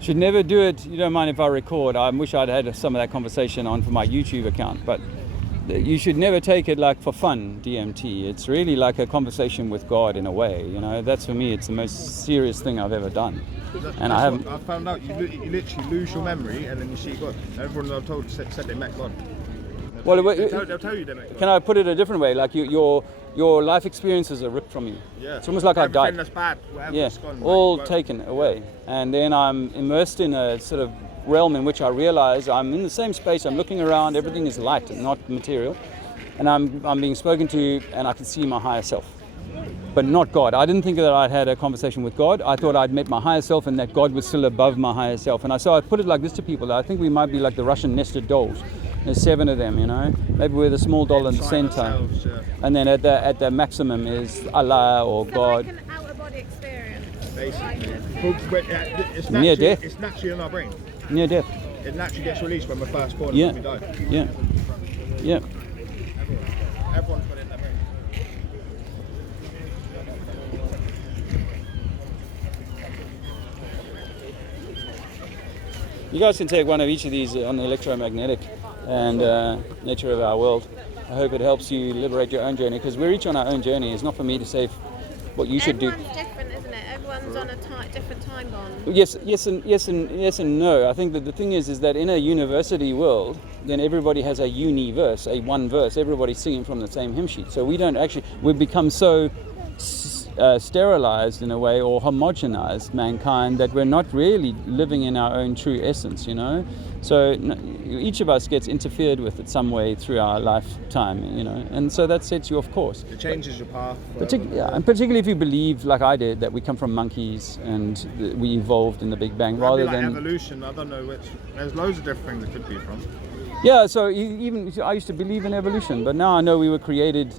Should never do it. You don't mind if I record. I wish I'd had some of that conversation on for my YouTube account, but you should never take it like for fun, DMT. It's really like a conversation with God in a way, you know. That's for me, it's the most serious thing I've ever done. And I found out you literally lose your memory and then you see God. Everyone I've told said they met God. They'll tell you they met God. Can I put it a different way? Like your life experiences are ripped from you. Yeah. It's almost like I died. Everything that's bad, whatever's gone. All taken away. And then I'm immersed in a sort of realm in which I realize I'm in the same space, I'm looking around, everything is light and not material. And I'm being spoken to and I can see my higher self. But not God. I didn't think that I'd had a conversation with God. I thought I'd met my higher self and that God was still above my higher self. And so I put it like this to people. I think we might be like the Russian nested dolls. There's 7 of them, you know. Maybe we're the small doll in the center. And then at the maximum is Allah or God. Like an out-of-body experience. Basically. Near death. It's naturally in our brain. Near death. It naturally gets released when we're first born and when we die. Yeah. Everyone's got it in their brain. You guys can take one of each of these on the electromagnetic and nature of our world. I hope it helps you liberate your own journey, because we're each on our own journey. It's not for me to say what you should do. Everyone's different, isn't it? Everyone's on a different time bond. Yes and no. I think that the thing is that in a university world, then everybody has a universe, a one verse. Everybody's singing from the same hymn sheet. So we've become so sterilized in a way, or homogenized mankind, that we're not really living in our own true essence, you know. So each of us gets interfered with in some way through our lifetime, you know, and so that sets you off course. It changes your path. And particularly if you believe, like I did, that we come from monkeys and we evolved in the Big Bang, rather than evolution. I don't know which. There's loads of different things it could be from. Yeah. So even I used to believe in evolution, but now I know we were created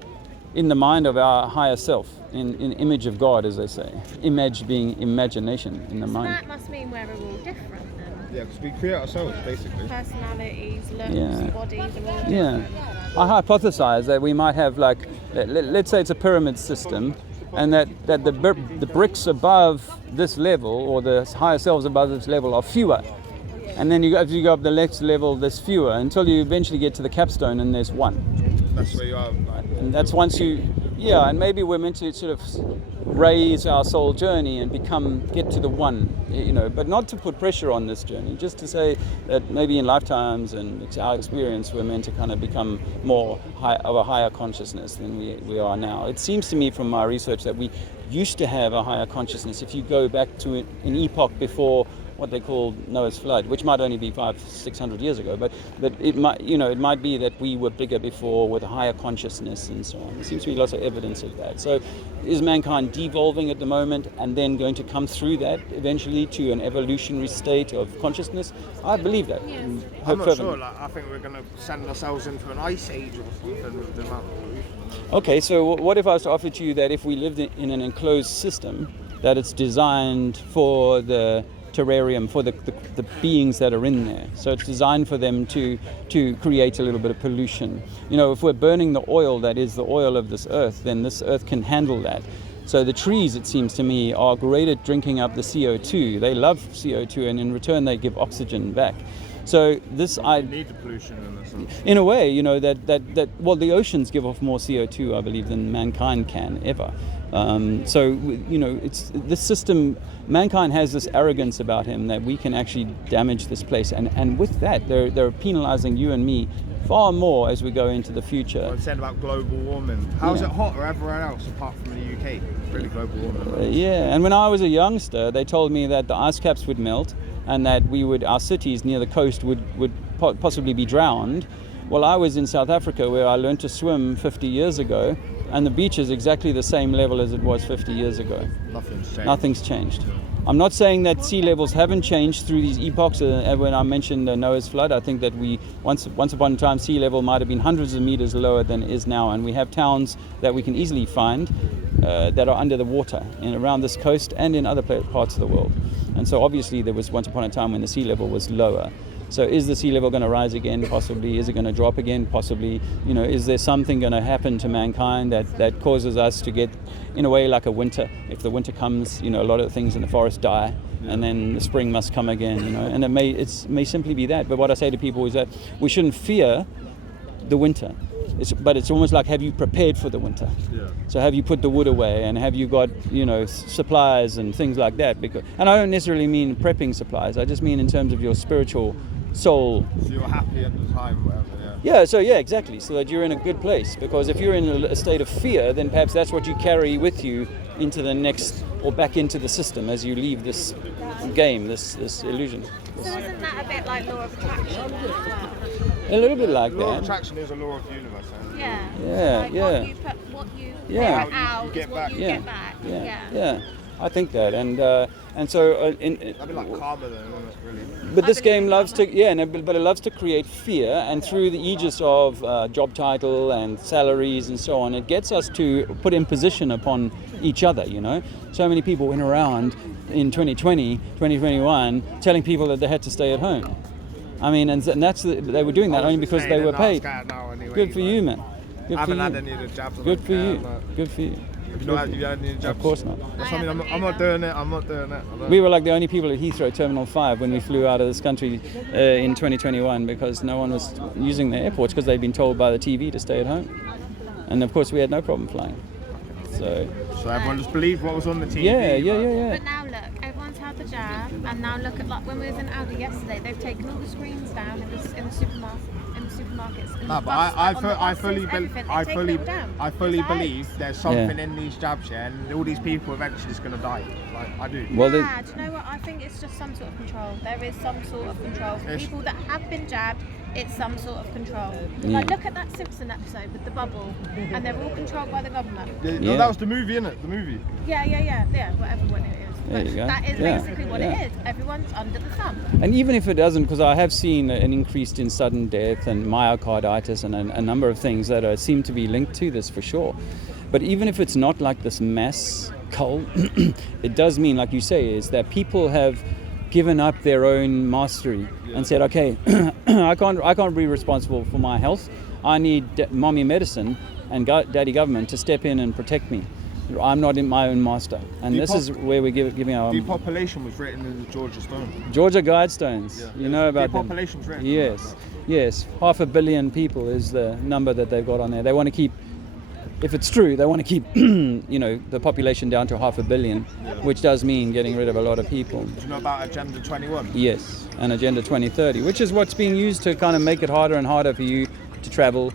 in the mind of our higher self, in image of God, as they say. Image being imagination in the mind. That must mean we're all different then. Yeah, because we create ourselves, basically. Personalities, looks, bodies are all different. Yeah. I hypothesize that we might have, like, let's say it's a pyramid system, and that the bricks above this level, or the higher selves above this level, are fewer. And then as you go up the next level, there's fewer, until you eventually get to the capstone and there's one. That's where you are. And that's once you, and maybe we're meant to sort of raise our soul journey and get to the one, you know, but not to put pressure on this journey, just to say that maybe in lifetimes and it's our experience, we're meant to kind of become more of a higher consciousness than we are now. It seems to me from my research that we used to have a higher consciousness. If you go back to an epoch before what they call Noah's flood, which might only be 500-600 years ago, but it might be that we were bigger before with a higher consciousness and so on. There seems to be lots of evidence of that. So is mankind devolving at the moment and then going to come through that eventually to an evolutionary state of consciousness? I believe that. Yes. I'm not sure. I think we're going to send ourselves into an ice age or something with the amount of pollution. Okay, so what if I was to offer to you that if we lived in an enclosed system, that it's designed for the terrarium, for the beings that are in there. So it's designed for them to create a little bit of pollution. You know, if we're burning the oil that is the oil of this earth, then this earth can handle that. So the trees, it seems to me, are great at drinking up the CO2. They love CO2, and in return they give oxygen back. So I need the pollution in a way, you know, that the oceans give off more CO2, I believe, than mankind can ever. So, you know, it's this system. Mankind has this arrogance about him that we can actually damage this place, and with that, they're penalizing you and me far more as we go into the future. What I said about global warming. How's it hotter everywhere else apart from the UK? Really, global warming. And when I was a youngster, they told me that the ice caps would melt, and that our cities near the coast would possibly be drowned. Well, I was in South Africa where I learned to swim 50 years ago, and the beach is exactly the same level as it was 50 years ago. Nothing's changed. I'm not saying that sea levels haven't changed through these epochs. When I mentioned Noah's flood, I think that once upon a time, sea level might have been hundreds of meters lower than it is now, and we have towns that we can easily find that are under the water around this coast and in other parts of the world. And so obviously there was once upon a time when the sea level was lower. So is the sea level going to rise again? Possibly. Is it going to drop again? Possibly. You know, is there something going to happen to mankind that causes us to get, in a way, like a winter? If the winter comes, you know, a lot of things in the forest die. and then the spring must come again, you know. And it may simply be that. But what I say to people is that we shouldn't fear the winter. But it's almost like, have you prepared for the winter? Yeah. So have you put the wood away, and have you got, you know, supplies and things like that? And I don't necessarily mean prepping supplies. I just mean in terms of your spiritual soul. So you're happy at the time, whatever. Yeah, exactly. So that you're in a good place. Because if you're in a state of fear, then perhaps that's what you carry with you into the next, or back into the system as you leave this game, this illusion. So isn't that a bit like law of attraction? A little bit like Law of that. attraction is a law of the universe. Yeah. Yeah. What you put out is what you get back. Yeah. I think that, and so That'd be like karma, then, really. But this game loves to, but it loves to create fear, and through the aegis of job title and salaries and so on, it gets us to put imposition upon each other, you know. So many people went around in 2020, 2021, telling people that they had to stay at home. I mean, and that's they were doing that only because they were paid. Good for you, man. Good I for haven't you. had any of the jabs. Good for you. Good for you. Have you had any jabs? Of course not. I'm not doing it. We were like the only people at Heathrow Terminal 5 when we flew out of this country in 2021, because no one was using the airports because they'd been told by the TV to stay at home. And of course we had no problem flying. So everyone just believed what was on the TV. Yeah. But now look, everyone's had the jab, and now look at, like, when we was in Aldi yesterday, they've taken all the screens down in the supermarkets. No, but I fully believe there's something in these jabs, and all these people eventually just going to die. Like, I do. Well, do you know what? I think it's just some sort of control. There is some sort of control. For people that have been jabbed, it's some sort of control. Like, look at that Simpson episode with the bubble, and they're all controlled by the government. No, that was the movie, innit? The movie. Yeah, whatever one it is. There you go. That is basically what it is. Everyone's under the thumb. And even if it doesn't, because I have seen an increase in sudden death and myocarditis and a number of things that seem to be linked to this for sure. But even if it's not like this mass cull, it does mean, like you say, is that people have given up their own mastery and said, okay, I can't be responsible for my health. I need mommy medicine and daddy government to step in and protect me. I'm not in my own master, and this is where we're giving our. Depopulation was written in the Georgia Stone. Georgia Guidestones, you know about them. Depopulation was written. Yes. 500 million people is the number that they've got on there. They want to keep, if it's true, they want to keep, the population down to 500 million, which does mean getting rid of a lot of people. Do you know about Agenda 21? Yes, and Agenda 2030, which is what's being used to kind of make it harder and harder for you to travel.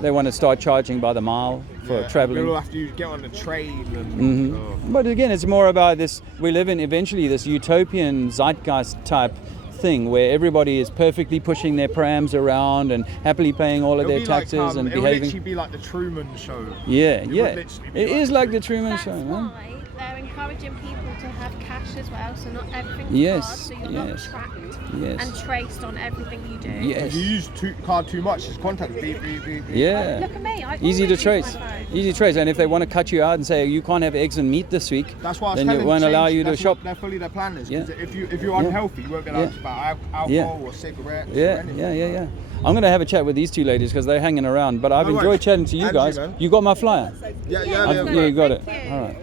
They want to start charging by the mile for traveling. We'll have to get on the train. And, But again, it's more about this. We live in eventually this utopian zeitgeist type thing where everybody is perfectly pushing their prams around and happily paying all of their taxes and behaving. It would literally be like the Truman Show. It is like the Truman Show, man. That's why they're encouraging people to have cash as well, so not everything's Yes, card, so you're not tracked and traced on everything you do. Yes. If you use card too much, it's contact. Beep. Yeah. Look at me. Easy to trace. And if they want to cut you out and say you can't have eggs and meat this week, that's why then it won't allow you to shop. They're fully their plan is. If you're unhealthy, you won't be allowed to buy alcohol or cigarettes. Or anything. I'm going to have a chat with these two ladies because they're hanging around. But I've enjoyed chatting to you guys. You got my flyer? Yeah, you got it. Thank you. All right.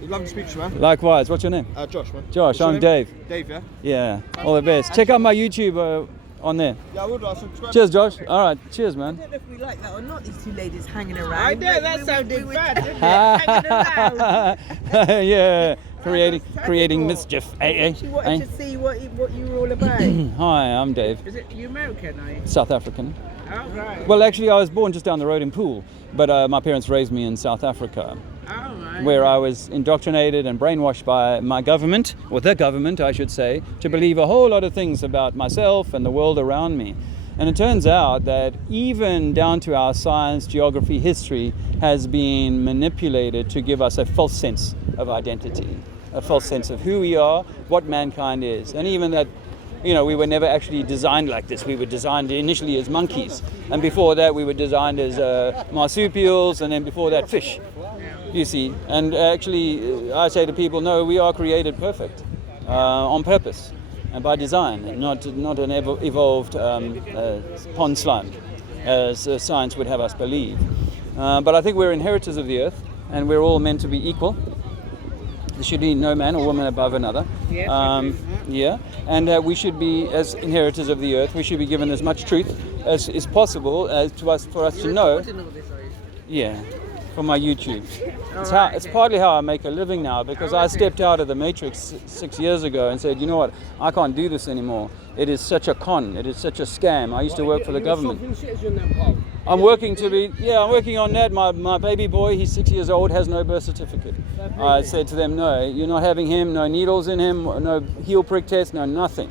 We'd love to speak to you, man. Likewise. What's your name? Josh, man. Josh. I'm Dave. Dave, yeah? Yeah. All the best. Check out my YouTube on there. Yeah, I will do. I'll subscribe. Cheers, Josh. All right. Cheers, man. I don't know if we like that or not, these two ladies hanging around. I know, that sounded bad, didn't it? Hanging around. Yeah. Creating mischief. She wanted to see what you were all about. Hi, I'm Dave. Is it you American, are you? South African. Oh, right. Well, actually, I was born just down the road in Poole, but my parents raised me in South Africa, Oh, right. where I was indoctrinated and brainwashed by my government, or the government, I should say, to believe a whole lot of things about myself and the world around me. And it turns out that even down to our science, geography, history has been manipulated to give us a false sense of identity, a false sense of who we are, what mankind is, and even that we were never actually designed like this. We were designed initially as monkeys, and before that we were designed as marsupials, and then before that fish, you see. And actually I say to people, no, we are created perfect on purpose and by design, and not an evolved pond slime, as science would have us believe. But I think we're inheritors of the earth, and we're all meant to be equal. There should be no man or woman above another. Yes, I agree with that. And we should be, as inheritors of the earth, we should be given as much truth as is possible for us to know. Yeah, from my YouTube. It's partly how I make a living now, because I stepped out of the matrix 6 years ago and said, you know what, I can't do this anymore. It is such a con. It is such a scam. I used to work for the government. I'm working on that. My baby boy, he's 6 years old, has no birth certificate. I said to them, no, you're not having him, no needles in him, no heel prick test, no nothing.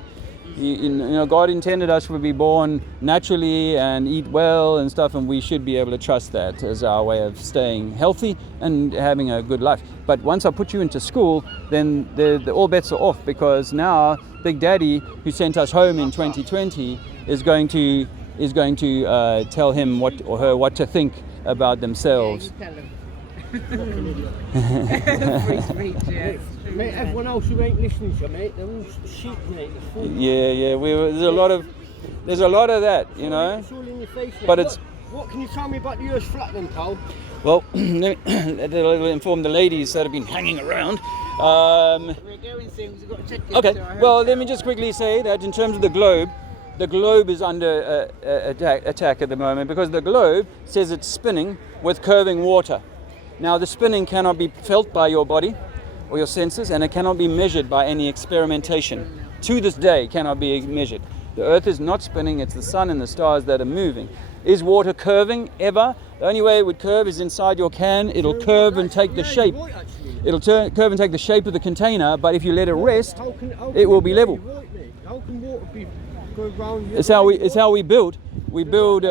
You know, God intended us to be born naturally and eat well and stuff, and we should be able to trust that as our way of staying healthy and having a good life. But once I put you into school, then all bets are off, because now Big Daddy, who sent us home in 2020, is going to tell him or her what to think about themselves. Yeah, you tell them. Free speech, yeah. Mate, everyone else who ain't listening to you, mate, they're all sheep, mate. Yeah. There's a lot of that, you know. It's all in your face, mate. But it's. What can you tell me about the Earth's flat then, pal? Well, let me inform the ladies that have been hanging around. We're going soon, we've got to check it. Okay. So Well, let me just quickly say that in terms of the globe is under attack at the moment, because the globe says it's spinning with curving water. Now, the spinning cannot be felt by your body or your senses, and it cannot be measured by any experimentation. To this day, cannot be measured. The Earth is not spinning, it's the sun and the stars that are moving. Is water curving ever? The only way it would curve is inside your can. It'll curve and take the shape. It'll curve and take the shape of the container, but if you let it rest, it will be level. How can water be going round? It's how we build. We build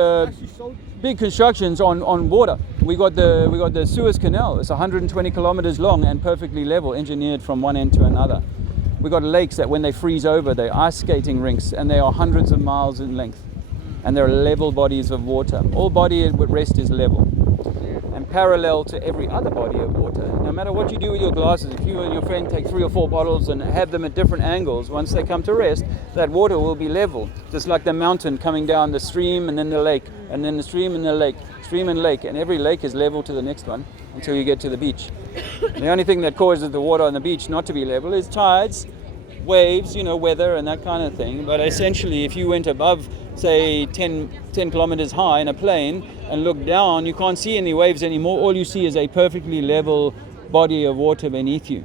big constructions on water. We got the Suez Canal. It's 120 kilometers long and perfectly level, engineered from one end to another. We got lakes that when they freeze over, they're ice skating rinks, and they are hundreds of miles in length. And they're level bodies of water. All body at rest is level and parallel to every other body of water. No matter what you do with your glasses, if you and your friend take 3 or 4 bottles and have them at different angles, once they come to rest, that water will be level. Just like the mountain coming down the stream and then the lake, and then the stream and the lake, stream and lake, and every lake is level to the next one until you get to the beach. The only thing that causes the water on the beach not to be level is tides, waves, weather and that kind of thing. But essentially, if you went above, say, 10 kilometers high in a plane and look down, you can't see any waves anymore. All you see is a perfectly level body of water beneath you.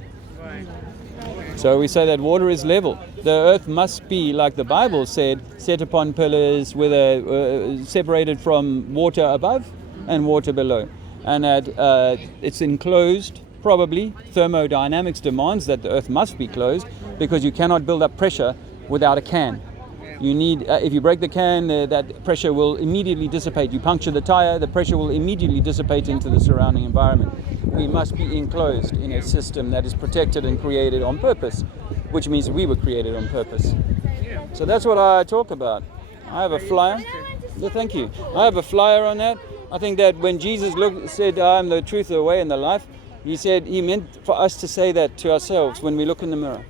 So we say that water is level. The earth must be, like the Bible said, set upon pillars with separated from water above and water below. And that it's enclosed. Probably thermodynamics demands that the earth must be closed, because you cannot build up pressure without a can. You need, if you break the can, that pressure will immediately dissipate. You puncture the tire, the pressure will immediately dissipate into the surrounding environment. We must be enclosed in a system that is protected and created on purpose, which means we were created on purpose. So that's what I talk about. I have a flyer. Yeah, thank you. I have a flyer on that. I think that when Jesus said, I am the truth, the way, and the life, he meant for us to say that to ourselves when we look in the mirror.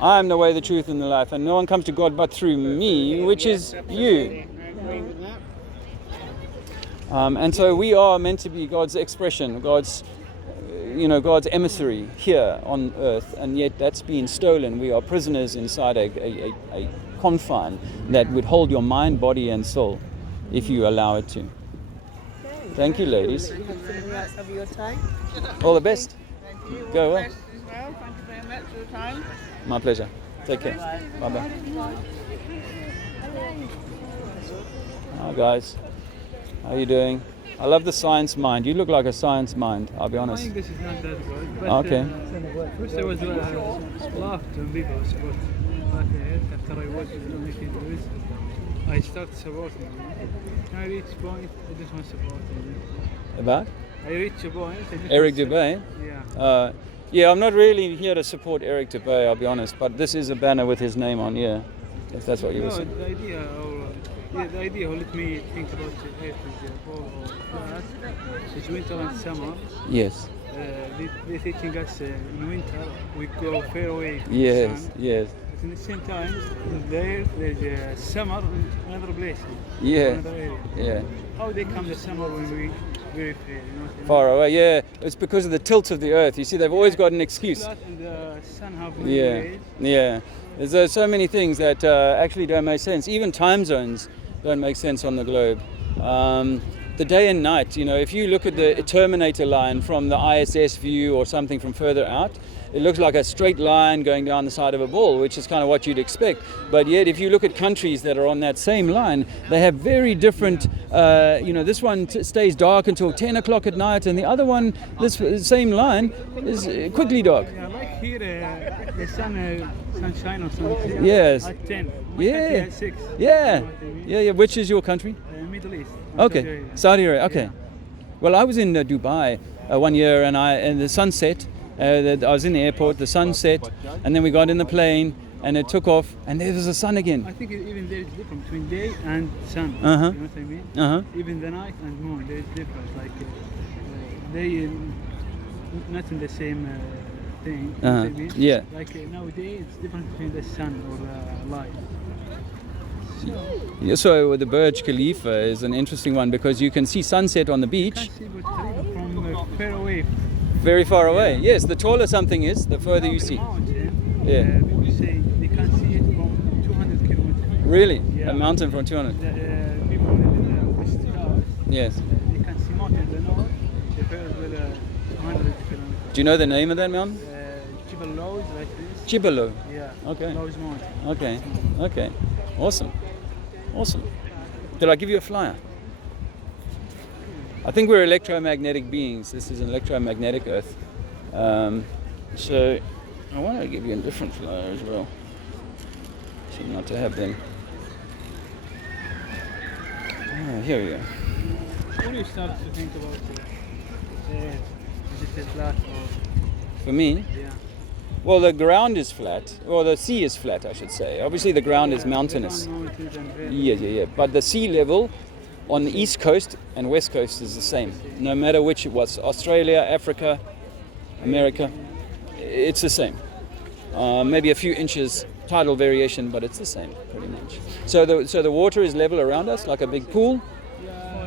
I am the way, the truth, and the life, and no one comes to God but through me, which is you. And so we are meant to be God's expression, God's emissary here on earth, and yet that's been stolen. We are prisoners inside a confine that would hold your mind, body, and soul if you allow it to. Thank you, ladies. All the best. Go well. Thank you very much for your time. My pleasure. Take care. Bye-bye. Hi, guys. How are you doing? I love the science mind. You look like a science mind, I'll be honest. My English is not that good. But, Okay. First I was laughed when people support. But after I watched the videos, I started supporting. I reached a point, I just want to support him. About? I reached a point. Eric Dubay? Yeah. Yeah, I'm not really here to support Eric Dubay, I'll be honest, but this is a banner with his name on, yeah, if that's what you were saying. The idea let me think about the earth and the ball or flat. It's winter and summer. Yes. They're teaching us in winter we go far away from the Yes, sun. yes. But in the same time, there's summer in another place. Yeah, Another area. yeah. How they come the summer when we very fair. You know what I mean? Far away, yeah. It's because of the tilt of the Earth. You see, they've always got an excuse. Flat and the sun have no Yeah, rays. yeah. There's so many things that actually don't make sense. Even time zones don't make sense on the globe. The day and night, you know, if you look at the Terminator line from the ISS view or something from further out, it looks like a straight line going down the side of a ball, which is kind of what you'd expect. But yet, if you look at countries that are on that same line, they have very different, you know, this one stays dark until 10 o'clock at night, and the other one, this same line, is quickly dark. Yeah, like here, the sunshine or something. Yes. At 10. Yeah. At 6. Yeah. You know what I mean? Yeah. Which is your country? Middle East. Okay, Saudi Arabia. Okay. Yeah. Well, I was in Dubai 1 year, and the sunset. I was in the airport. The sun set, and then we got in the plane, and it took off, and there was the sun again. I think even there is difference between day and sun. Uh-huh. You know what I mean? Uh-huh. Even the night and moon, there is difference. Like they not in the same thing. You know what I mean? Yeah. Like nowadays, it's different between the sun or light. Yeah, so the Burj Khalifa is an interesting one because you can see sunset on the You beach can see Burj Khalifa from far away. very far away. Yes, the taller something is, the further you From the see. mountain, Yeah. people say they can see it from 200 kilometers. Really? Yeah. A mountain from 200? People in the west coast, Yes. they can see mountain in the north. The first with 100 kilometers. Do you know the name of that mountain? Jebel Lawz, like this. Chibolo. Yeah. Okay. Lawz Mountain. Okay. Okay. Awesome. Awesome. Did I give you a flyer? I think we're electromagnetic beings. This is an electromagnetic Earth. So I want to give you a different flyer as well. So not to have them. Ah, here we go. When you start to think about is it flat or For me, yeah? well, the ground is flat, or the sea is flat, I should say. Obviously, the ground is mountainous. Mountains and very Yeah. But the sea level on the east coast and west coast is the same. No matter which it was, Australia, Africa, America, it's the same. Maybe a few inches tidal variation, but it's the same pretty much. So the water is level around us like a big pool.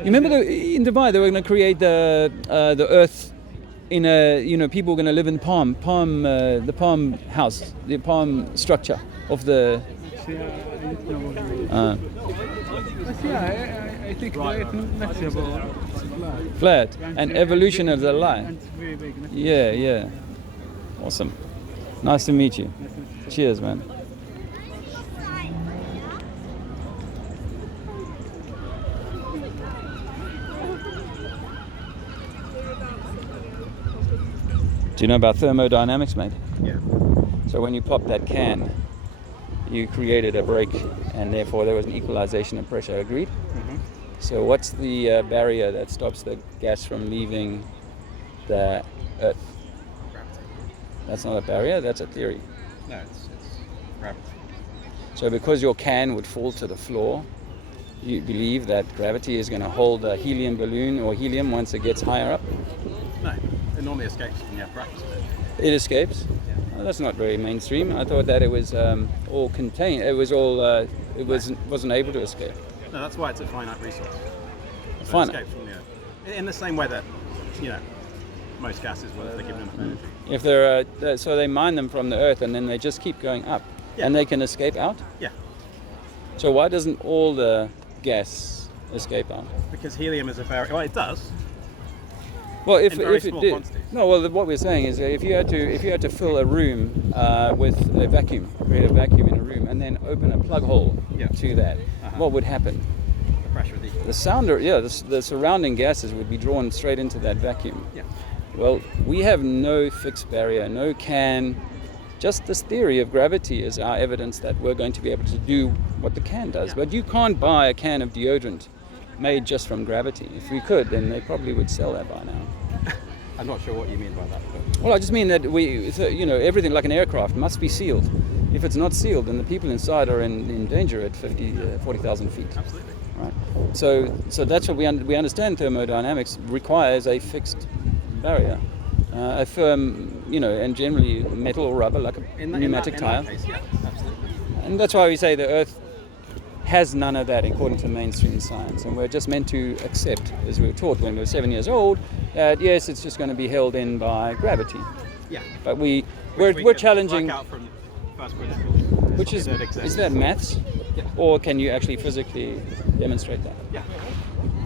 You remember in Dubai they were going to create the earth in a, you know, people were going to live in the palm house, the palm structure of the. But yeah, I think that's about Flat and evolution of the lie. And it's very big. Yeah. Awesome. Nice to meet you. Cheers, man. Do you know about thermodynamics, mate? Yeah. So when you pop that can, you created a break, and therefore there was an equalization of pressure. Agreed? Mm-hmm. So what's the barrier that stops the gas from leaving the Earth? Gravity. That's not a barrier, that's a theory. No, it's gravity. So because your can would fall to the floor, you believe that gravity is going to hold a helium balloon or helium once it gets higher up? No, it normally escapes when you have gravity. It escapes? Yeah. Well, that's not very mainstream. I thought that it was all contained. It was all. It wasn't able to escape. No, that's why it's a finite resource. So Finite. It escapes from the Earth. In the same way that, you know, most gases will, if they're given enough energy. If they're so they mine them from the Earth and then they just keep going up, Yeah. and they can escape out. Yeah. So why doesn't all the gas escape out? Because helium is a very, well, it does. Well, In very if it small did, quantities. no. Well, what we're saying is, if you had to fill a room with a vacuum, create a vacuum in a room, and then open a plug hole Yeah. to that, Uh-huh. what would happen? The pressure is equal. The sounder, the surrounding gases would be drawn straight into that vacuum. Yeah. Well, we have no fixed barrier, no can. Just this theory of gravity is our evidence that we're going to be able to do what the can does. Yeah. But you can't buy a can of deodorant made just from gravity. If we could, then they probably would sell that by now. I'm not sure what you mean by that. But Well, I just mean that everything like an aircraft must be sealed. If it's not sealed, then the people inside are in danger at 40,000 feet. absolutely. Right. So that's what we understand. Thermodynamics requires a fixed barrier, a firm, and generally metal or rubber, like a pneumatic tire. In that case, yeah, absolutely. And that's why we say the Earth has none of that according to mainstream science, and we're just meant to accept, as we were taught when we were 7 years old, that yes, it's just going to be held in by gravity. Yeah. But Which we're can challenging. work out from first principles. Which is That exists. that maths, Yeah. or can you actually physically demonstrate that? Yeah.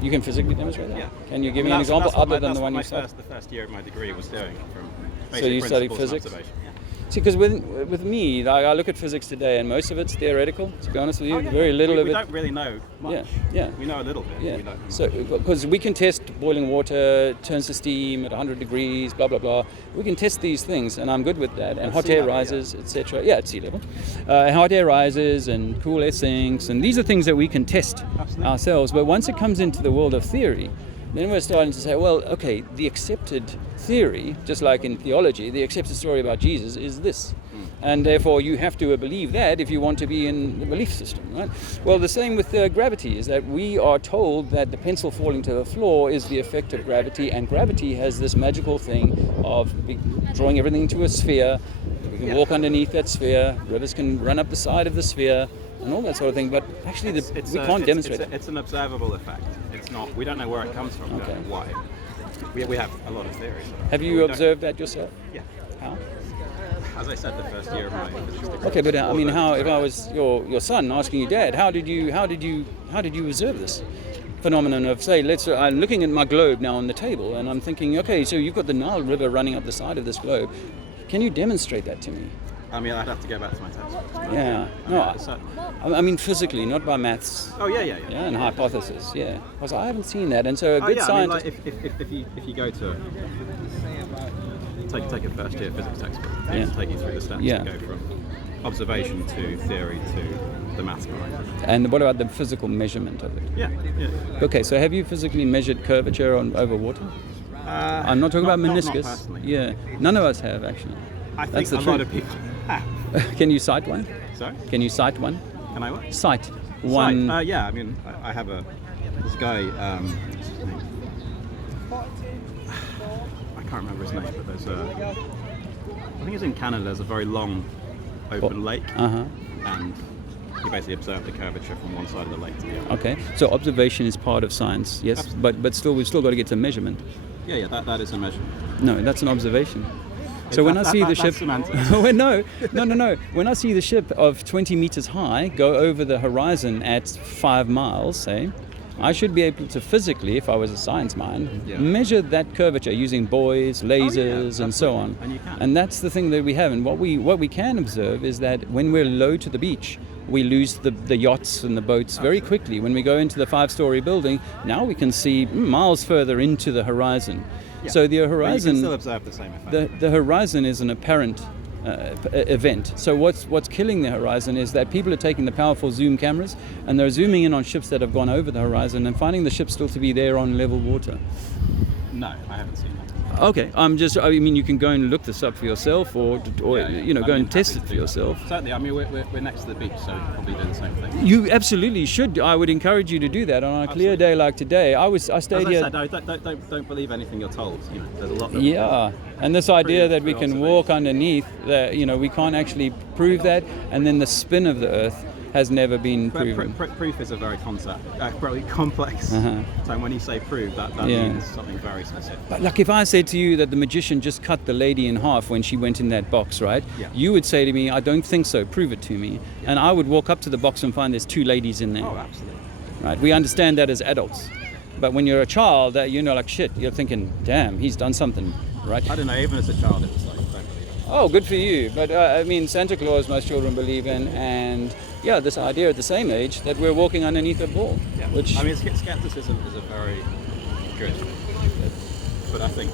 You can physically demonstrate that. Yeah. Can you give me an example other than the one you said? The first year of my degree was doing from So basic you studied principles and physics? observation. Yeah. See, because with me, like, I look at physics today, and most of it's theoretical. To be honest with you, Oh, yeah, very little we of it. don't really know much. Yeah. We know a little bit. Yeah. We don't know. So, because we can test boiling water, turns to steam at 100 degrees, blah blah blah. We can test these things, and I'm good with that. And At hot sea air level, rises, etc. Yeah, at sea level. Hot air rises and cool air sinks, and these are things that we can test ourselves. But once it comes into the world of theory, then we're starting to say, well, okay, the accepted theory, just like in theology, the accepted story about Jesus is this. And therefore you have to believe that if you want to be in the belief system, right? Well, the same with gravity, is that we are told that the pencil falling to the floor is the effect of gravity, and gravity has this magical thing of drawing everything into a sphere. We can walk underneath that sphere, rivers can run up the side of the sphere, and all that sort of thing, but actually we can't demonstrate it. It's an observable effect. It's not. We don't know where it comes from. We don't know why. We have a lot of theories. Have you observed that yourself? Yeah. How? As I said, the first year of my physics degree. Okay, but I mean, how? If I was your son asking you, Dad, how did you observe this phenomenon of, say, I'm looking at my globe now on the table, and I'm thinking, okay, so you've got the Nile River running up the side of this globe. Can you demonstrate that to me? I mean, I'd have to go back to my text. Yeah. No, I mean physically, not by maths. Oh yeah. Yeah, and hypothesis. Yeah, because I haven't seen that, and so a good yeah, scientist. I mean, like if you go to take a first year physics textbook, Yeah. it'll take you through the steps Yeah. to go from observation to theory to the maths behind it. And what about the physical measurement of it? Yeah. Okay, so have you physically measured curvature over water? I'm not talking about meniscus. Not personally. Yeah, none of us have actually. I think That's the a lot truth. of people have. Can you cite one? Sorry? Can you cite one? Can I what? Cite one. Yeah, I mean, I have this guy, what's his name? I can't remember his name, but there's I think it's in Canada, there's a very long open lake, and he basically observed the curvature from one side of the lake to the other. Okay, so observation is part of science, yes, but still we've still got to get to measurement. Yeah, that is a measurement. No, that's an observation. So when I see the ship, no. When I see the ship of 20 meters high go over the horizon at 5 miles, say, I should be able to physically, if I was a science mind, measure that curvature using buoys, lasers, and so on. And you can. And that's the thing that we have. And what we can observe is that when we're low to the beach, we lose the yachts and the boats very quickly. When we go into the 5-story building, now we can see miles further into the horizon. Yeah. So the horizon, but you can still observe the same effect. the horizon is an apparent event. So what's killing the horizon is that people are taking the powerful zoom cameras and they're zooming in on ships that have gone over the horizon and finding the ship still to be there on level water. No, I haven't seen that. Okay, I mean, you can go and look this up for yourself, or go and test it for yourself. Certainly, I mean, we're next to the beach, so we'll probably do the same thing. You absolutely should. I would encourage you to do that on a clear day like today. I stayed here. As I said, don't believe anything you're told. You know, there's a lot. Yeah, and this idea that we can walk underneath, that we can't actually prove that, and then the spin of the Earth has never been proven. Proof is a very very complex. So when you say prove, that means something very specific. But like if I said to you that the magician just cut the lady in half when she went in that box, right? Yeah. You would say to me, I don't think so, prove it to me. Yeah. And I would walk up to the box and find there's 2 ladies in there. Oh, absolutely. Right? We understand that as adults. But when you're a child, like shit, you're thinking, damn, he's done something, right? I don't know, even as a child it was like, don't believe it. Oh, good for you. But I mean, Santa Claus most children believe in, and yeah, this idea at the same age that we're walking underneath a ball. Yeah. Which, I mean, skepticism is a very good, but I think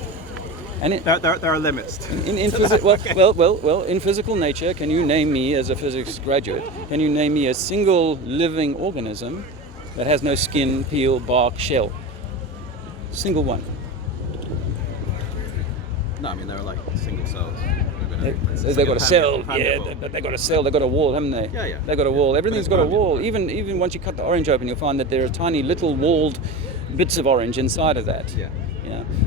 there are limits. In physical nature, can you name me, as a physics graduate, can you name me a single living organism that has no skin, peel, bark, shell? Single one. No, I mean, there are like single cells. They've got a cell, they've got a cell, they've got a wall, haven't they? Yeah. They've got a wall. Everything's got a wall. Even once you cut the orange open, you'll find that there are tiny little walled bits of orange inside of that. Yeah.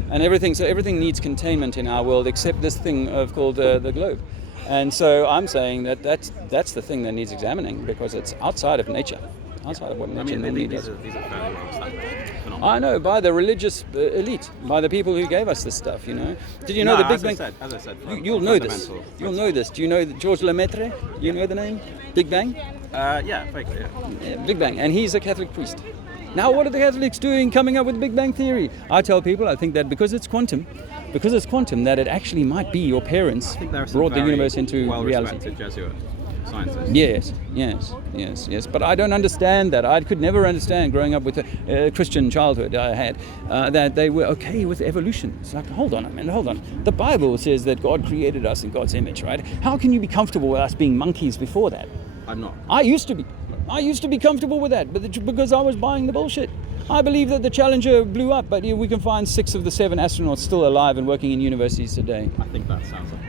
And everything needs containment in our world except this thing called the globe. And so I'm saying that's the thing that needs examining because it's outside of nature. outside of what I nature mean, normally these does. are fairly well established phenomena. I know, by the religious elite, by the people who gave us this stuff, you know. Did you know the Big Bang? As I said, You'll know this. You'll know this. Do you know Georges Lemaitre? You know the name? Big Bang? Yeah, vaguely, yeah. Big Bang. And he's a Catholic priest. Now, what are the Catholics doing coming up with the Big Bang Theory? I tell people, I think that because it's quantum, that it actually might be your parents I think there are some brought the very universe into reality. well-respected Jesuit scientists. Yes. But I don't understand that. I could never understand growing up with a Christian childhood I had, that they were okay with evolution. It's like, hold on a minute, hold on. The Bible says that God created us in God's image, right? How can you be comfortable with us being monkeys before that? I'm not. I used to be comfortable with that, but because I was buying the bullshit. I believe that the Challenger blew up, but we can find 6 of the 7 astronauts still alive and working in universities today. I think that sounds like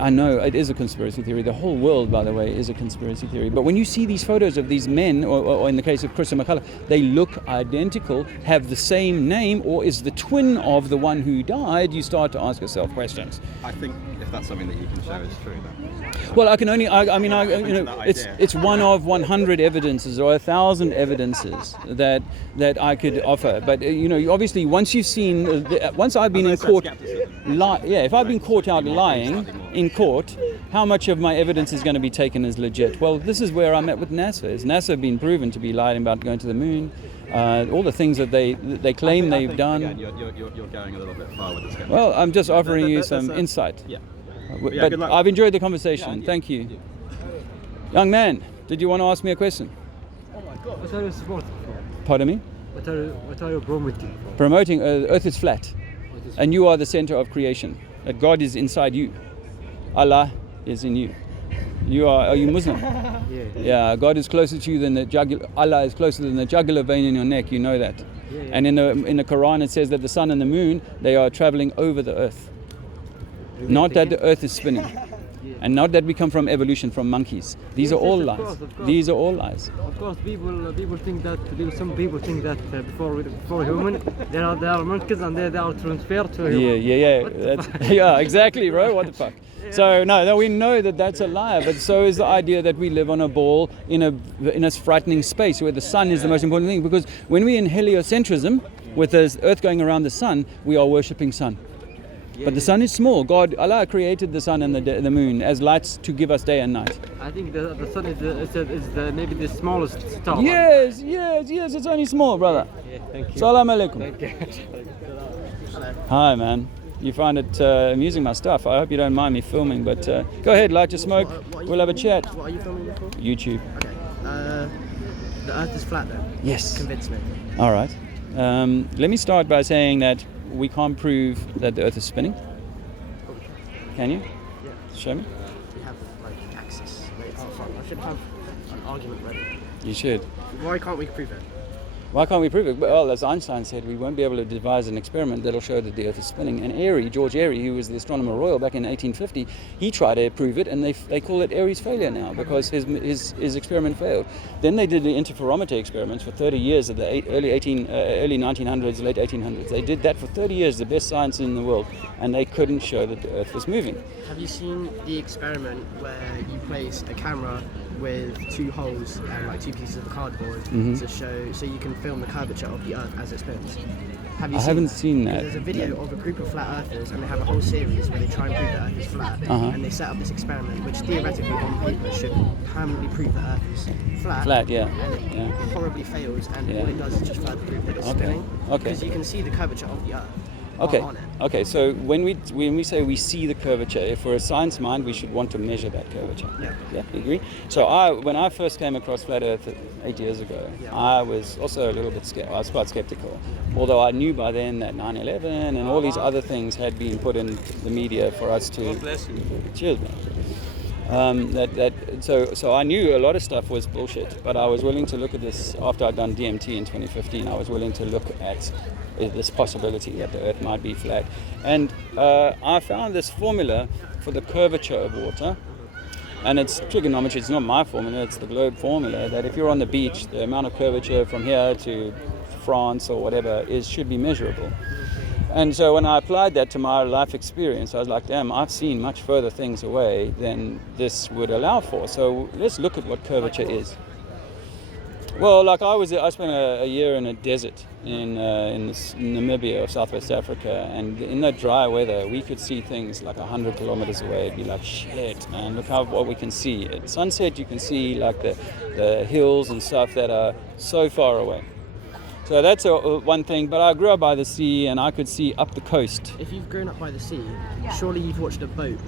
I know it is a conspiracy theory. The whole world, by the way, is a conspiracy theory. But when you see these photos of these men, or in the case of Chris and McCullough, they look identical, have the same name, or is the twin of the one who died, you start to ask yourself questions. I think if that's something that you can show is true, then. Well, it's one of 100 evidences or 1,000 evidences that I could offer. But obviously, once you've seen, once I've been in court, if I've been caught out lying in court, how much of my evidence is going to be taken as legit? Well, this is where I'm at with NASA. Is NASA been proven to be lying about going to the moon? All the things that they claim they've done. Again, you're going a little bit far with this. Well, I'm just offering you some insight. Yeah. But I've enjoyed the conversation. Thank you. Young man, did you want to ask me a question? What are you supporting for? Pardon me? What are you promoting for? Promoting Earth is flat, and you are the center of creation. That God is inside you. Allah is in you. Are you Muslim? Yeah. God is closer to you than the jugular. Allah is closer than the jugular vein in your neck. You know that. And in the Quran it says that the sun and the moon, they are traveling over the earth. Not that the earth is spinning. And not that we come from evolution from monkeys. These are all lies. Of course. These are all lies. Of course, people think that some people think that before human they are monkeys and they are transferred to human. Yeah, exactly, bro. What the fuck? So no, we know that that's a lie, but so is the idea that we live on a ball in a frightening space where the sun is the most important thing. Because when we're in heliocentrism, with the Earth going around the sun, we are worshipping sun. But the sun is small. Allah created the sun and the moon as lights to give us day and night. I think the sun is maybe the smallest star. Yes, it's only small, brother. Yeah, thank you. Salam alaikum. Thank you. Hi, man. You find it amusing, my stuff. I hope you don't mind me filming, but go ahead, light your smoke. We'll have a chat. What are you filming for? YouTube. Okay. The Earth is flat then? Yes. Convince me. All right. Let me start by saying that we can't prove that the Earth is spinning. Can you? Yeah. Show me. We have access. I should have an argument ready. You should. Why can't we prove it? Why can't we prove it? Well, as Einstein said, we won't be able to devise an experiment that'll show that the Earth is spinning. And George Airy, who was the astronomer royal back in 1850, he tried to prove it, and they call it Airy's failure now because his experiment failed. Then they did the interferometer experiments for 30 years at the early 1900s, late 1800s. They did that for 30 years, the best science in the world, and they couldn't show that the Earth was moving. Have you seen the experiment where you place a camera with 2 holes and 2 pieces of cardboard to show, so you can film the curvature of the Earth as it spins? I haven't seen that. There's a video of a group of flat earthers, and they have a whole series where they try and prove the Earth is flat, and they set up this experiment, which theoretically on paper should permanently prove the Earth is flat. Flat, yeah. And it horribly fails, and all it does is just further prove that it's spinning. Because you can see the curvature of the Earth. Okay, so when we say we see the curvature, if we're a science mind, we should want to measure that curvature. Yeah, you agree? So when I first came across flat Earth 8 years ago, I was also a little bit scared. I was quite skeptical, although I knew by then that 9/11 and all these other things had been put in the media for us to. God bless you. Cheers, man. So I knew a lot of stuff was bullshit, but I was willing to look at this after I'd done DMT in 2015. I was willing to look at this possibility that the Earth might be flat, and I found this formula for the curvature of water, and it's trigonometry. It's not my formula, it's the globe formula, that if you're on the beach, the amount of curvature from here to France or whatever should be measurable. And so when I applied that to my life experience, I was like, damn, I've seen much further things away than this would allow for. So let's look at what curvature is. Well, like I spent a year in a desert in Namibia or Southwest Africa, and in that dry weather, we could see things like 100 kilometers away. It'd be like, shit, man, look what we can see. At sunset, you can see like the hills and stuff that are so far away. So that's one thing, but I grew up by the sea and I could see up the coast. If you've grown up by the sea, surely you've watched a boat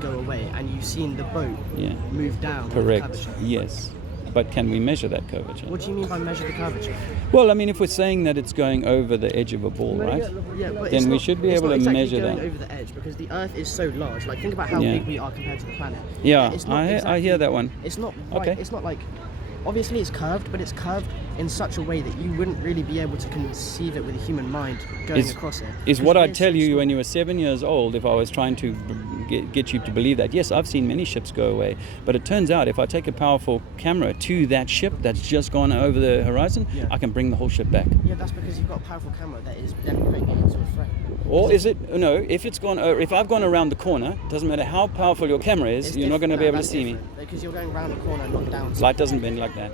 go away and you've seen the boat move down. Correct, yes. But can we measure that curvature? What do you mean by measure the curvature? Well, I mean, if we're saying that it's going over the edge of a ball, right? Yeah, but then we should be able to measure that. It's not exactly going over the edge because the Earth is so large. Like, think about how big we are compared to the planet. Yeah, I hear that one. It's not right. Okay. It's not like, obviously it's curved, but it's curved in such a way that you wouldn't really be able to conceive it with a human mind going across it. Is what I'd tell you when you were 7 years old if I was trying to get you to believe that. Yes, I've seen many ships go away, but it turns out if I take a powerful camera to that ship that's just gone over the horizon, I can bring the whole ship back. Yeah, that's because you've got a powerful camera that is then putting it into a frame. Or is it, no, if I've gone around the corner, doesn't matter how powerful your camera is, you're not going to be able to see me. Because you're going around the corner, not down. Light doesn't bend like that.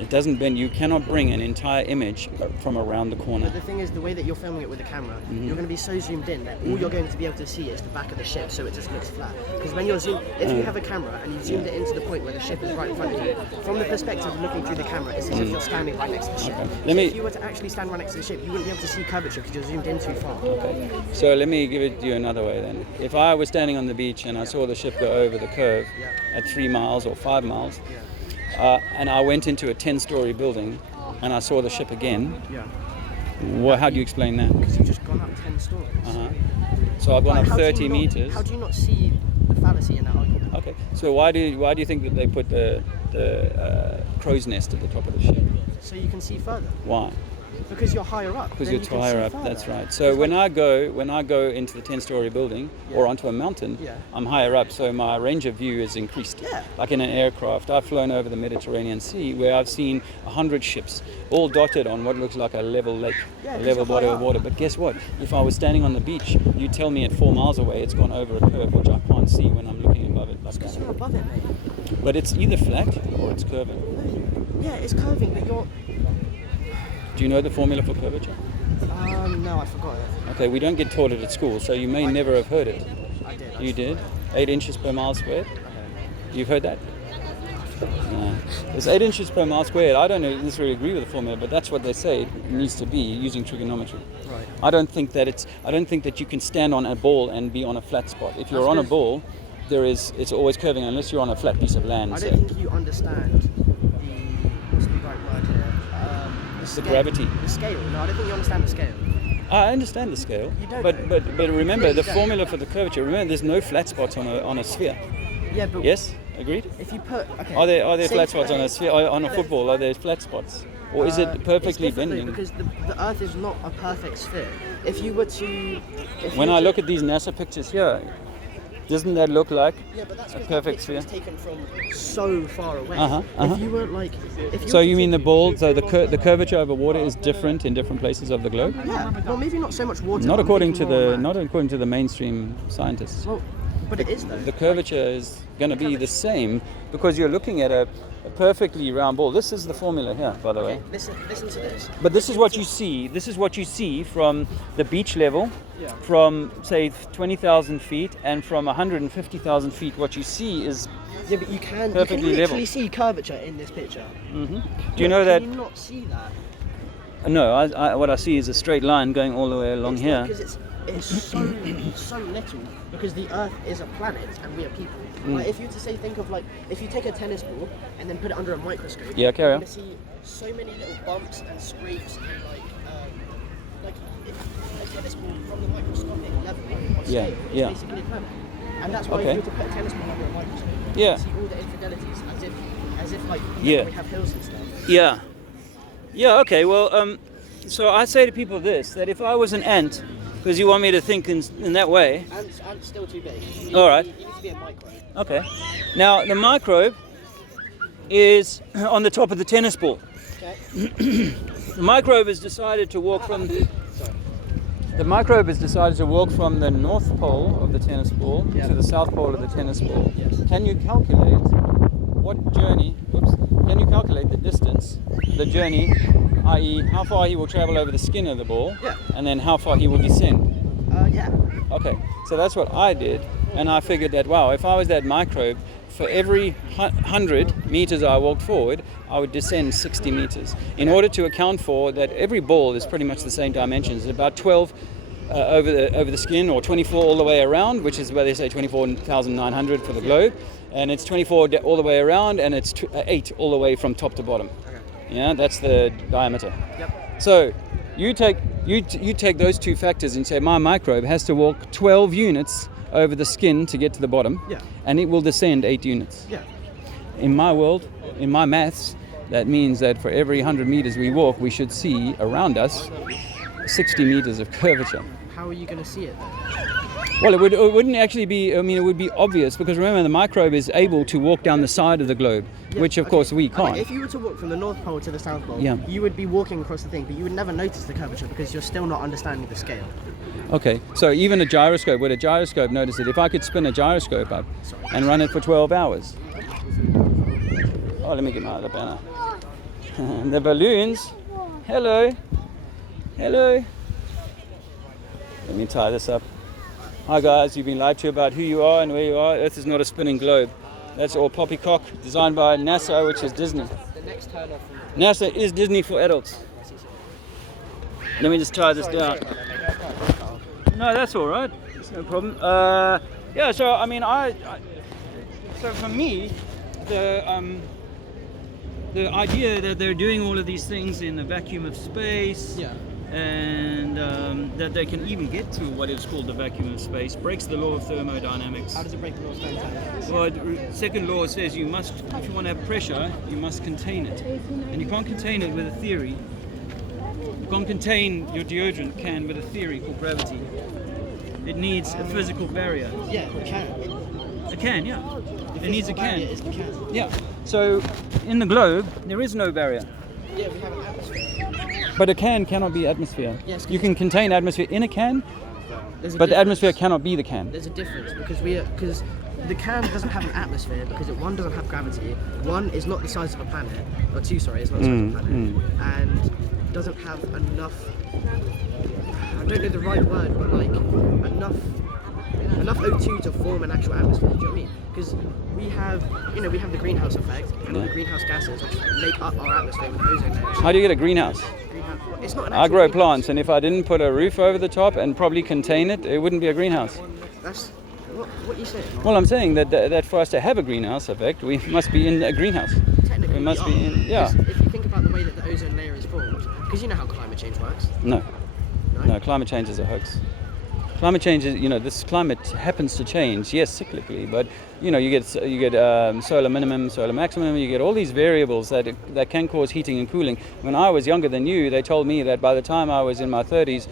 It doesn't bend. You cannot bring an entire image from around the corner. But the thing is, the way that you're filming it with the camera, you're going to be so zoomed in that all you're going to be able to see is the back of the ship, so it just looks flat. Because when you're if you have a camera and you've zoomed it into the point where the ship is right in front of you, from the perspective of looking through the camera, it's as if you're standing right next to the ship. So if you were to actually stand right next to the ship, you wouldn't be able to see curvature because you're zoomed in too far. Okay. So let me give it to you another way then. If I was standing on the beach and I saw the ship go over the curve at 3 miles or 5 miles, and I went into a 10-story building and I saw the ship again. Well, how do you explain that? Because you've just gone up 10 stories. So I've gone up 30 meters. How do you not see the fallacy in that argument? Okay. So why do you think that they put the crow's nest at the top of the ship? So you can see further. Why? Because you're higher up. Because you're higher up. Further. That's right. So when I go into the 10-story building or onto a mountain, I'm higher up, so my range of view is increased. Like in an aircraft, I've flown over the Mediterranean Sea where I've seen 100 ships all dotted on what looks like a level lake, a level body of water. But guess what? If I was standing on the beach, you tell me at 4 miles away it's gone over a curve which I can't see when I'm looking above it. That's because you're above it, mate. But it's either flat or it's curving. Yeah, it's curving, but you're... Do you know the formula for curvature? No, I forgot it. Okay, we don't get taught it at school, so you may never have heard it. I did. You did? 8 inches per mile squared? You've heard that? No. It's 8 inches per mile squared. I don't necessarily agree with the formula, but that's what they say it needs to be using trigonometry. Right. I don't think that you can stand on a ball and be on a flat spot. If you're on a ball, it's always curving unless you're on a flat piece of land. I don't think you understand what's the right word here? The gravity. The scale. No, I don't think you understand the scale. I understand the scale. You don't. But remember the formula for the curvature. Remember, there's no flat spots on a sphere. Yeah, but yes, agreed. If you put are there flat spots on a sphere on a football? Are there flat spots, or is it perfectly bending? Because the Earth is not a perfect sphere. If you were to, when I look at these NASA pictures here, doesn't that look like a perfect sphere? It's taken from so far away. If you weren't like, so you mean the ball? So the curvature over water is different in different places of the globe? Yeah. Well, maybe not so much water. Not according to the mainstream scientists. Well, but it is though. The curvature is going to be the same because you're looking at a perfectly round ball. This is the formula here, by the way. Listen to this. But this is what you see. This is what you see from the beach level, from say 20,000 feet, and from 150,000 feet. What you see is but you can perfectly literally level. see curvature in this picture. Do you know that? Can you not see that? No, what I see is a straight line going all the way along here. Because it's so little, because the Earth is a planet and we are people. Like if you were to say, think of like, if you take a tennis ball and then put it under a microscope, carry on. you're going to see so many little bumps and scrapes and like if a tennis ball from the microscopic level of scale is basically perfect. And that's why if you were to put a tennis ball under a microscope, you can see all the infidelities as if like we have hills and stuff. Yeah, okay, well, so I say to people that if I was an ant, because you want me to think in that way. Ants still too big. All right. You need to be a microbe. Okay. Now, the microbe is on the top of the tennis ball. Okay. The microbe has decided to walk from the north pole of the tennis ball to the south pole of the tennis ball. Yes. Can you calculate the distance the journey, i.e. how far he will travel over the skin of the ball, Yeah. and then how far he will descend. Yeah. Okay, so that's what I did, and I figured that, wow, if I was that microbe, for every 100 meters I walked forward, I would descend 60 meters. In order to account for that, every ball is pretty much the same dimensions, about 12 over the skin, or 24 all the way around, which is where they say 24,900 for the globe, and it's 24 all the way around, and it's 8 all the way from top to bottom. Okay. Yeah, that's the diameter. Yep. So you take those two factors and say my microbe has to walk 12 units over the skin to get to the bottom, and it will descend 8 units. Yeah. In my world, in my maths, that means that for every 100 meters we walk, we should see around us 60 meters of curvature. How are you going to see it then? Well, it wouldn't actually be, I mean, it would be obvious, because remember, the microbe is able to walk down the side of the globe, which of course we can't. Okay, if you were to walk from the North Pole to the South Pole, Yeah. you would be walking across the thing, but you would never notice the curvature because you're still not understanding the scale. Okay, so even a gyroscope, would a gyroscope notice it? If I could spin a gyroscope up and run it for 12 hours. Oh, let me get my other banner. The balloons. Hello. Hello. Let me tie this up. Hi guys, you've been lied to about who you are and where you are. Earth is not a spinning globe. That's all poppycock, designed by NASA, which is Disney. The next turn off. NASA is Disney for adults. Let me just tie this down. No, that's all right. It's no problem. Yeah, so I mean, so for me, the idea that they're doing all of these things in the vacuum of space, and that they can even get to what is called the vacuum of space, breaks the law of thermodynamics. How does it break the law of thermodynamics? Well, second law says you must, if you want to have pressure, you must contain it, and you can't contain it with a theory. You can't contain your deodorant can with a theory called gravity. It needs a physical barrier. Yeah, a can. A can, yeah. It needs a can. Is the can. Yeah. So in the globe, there is no barrier. Yeah, we have an atmosphere. But a can cannot be atmosphere. Yes, you can contain atmosphere in a can, but the atmosphere cannot be the can. There's a difference because the can doesn't have an atmosphere because one doesn't have gravity. One is not the size of a planet, or two, sorry, it's not the size of a planet, and doesn't have enough. I don't know the right word, but like enough O2 to form an actual atmosphere. Do you know what I mean? Because we have the greenhouse effect and all the greenhouse gases which make up our atmosphere with ozone layers. How do you get a greenhouse? It's not an I grow plants, and if I didn't put a roof over the top and probably contain it, it wouldn't be a greenhouse. That's what you say. Well, I'm saying that for us to have a greenhouse effect, we must be in a greenhouse. Technically, we must be in. Yeah. If you think about the way that the ozone layer is formed, because you know how climate change works. No, climate change is a hoax. Climate change is, this climate happens to change, yes, cyclically, but you get solar minimum, solar maximum. You get all these variables that can cause heating and cooling. When I was younger than you, they told me that by the time I was in my 30s,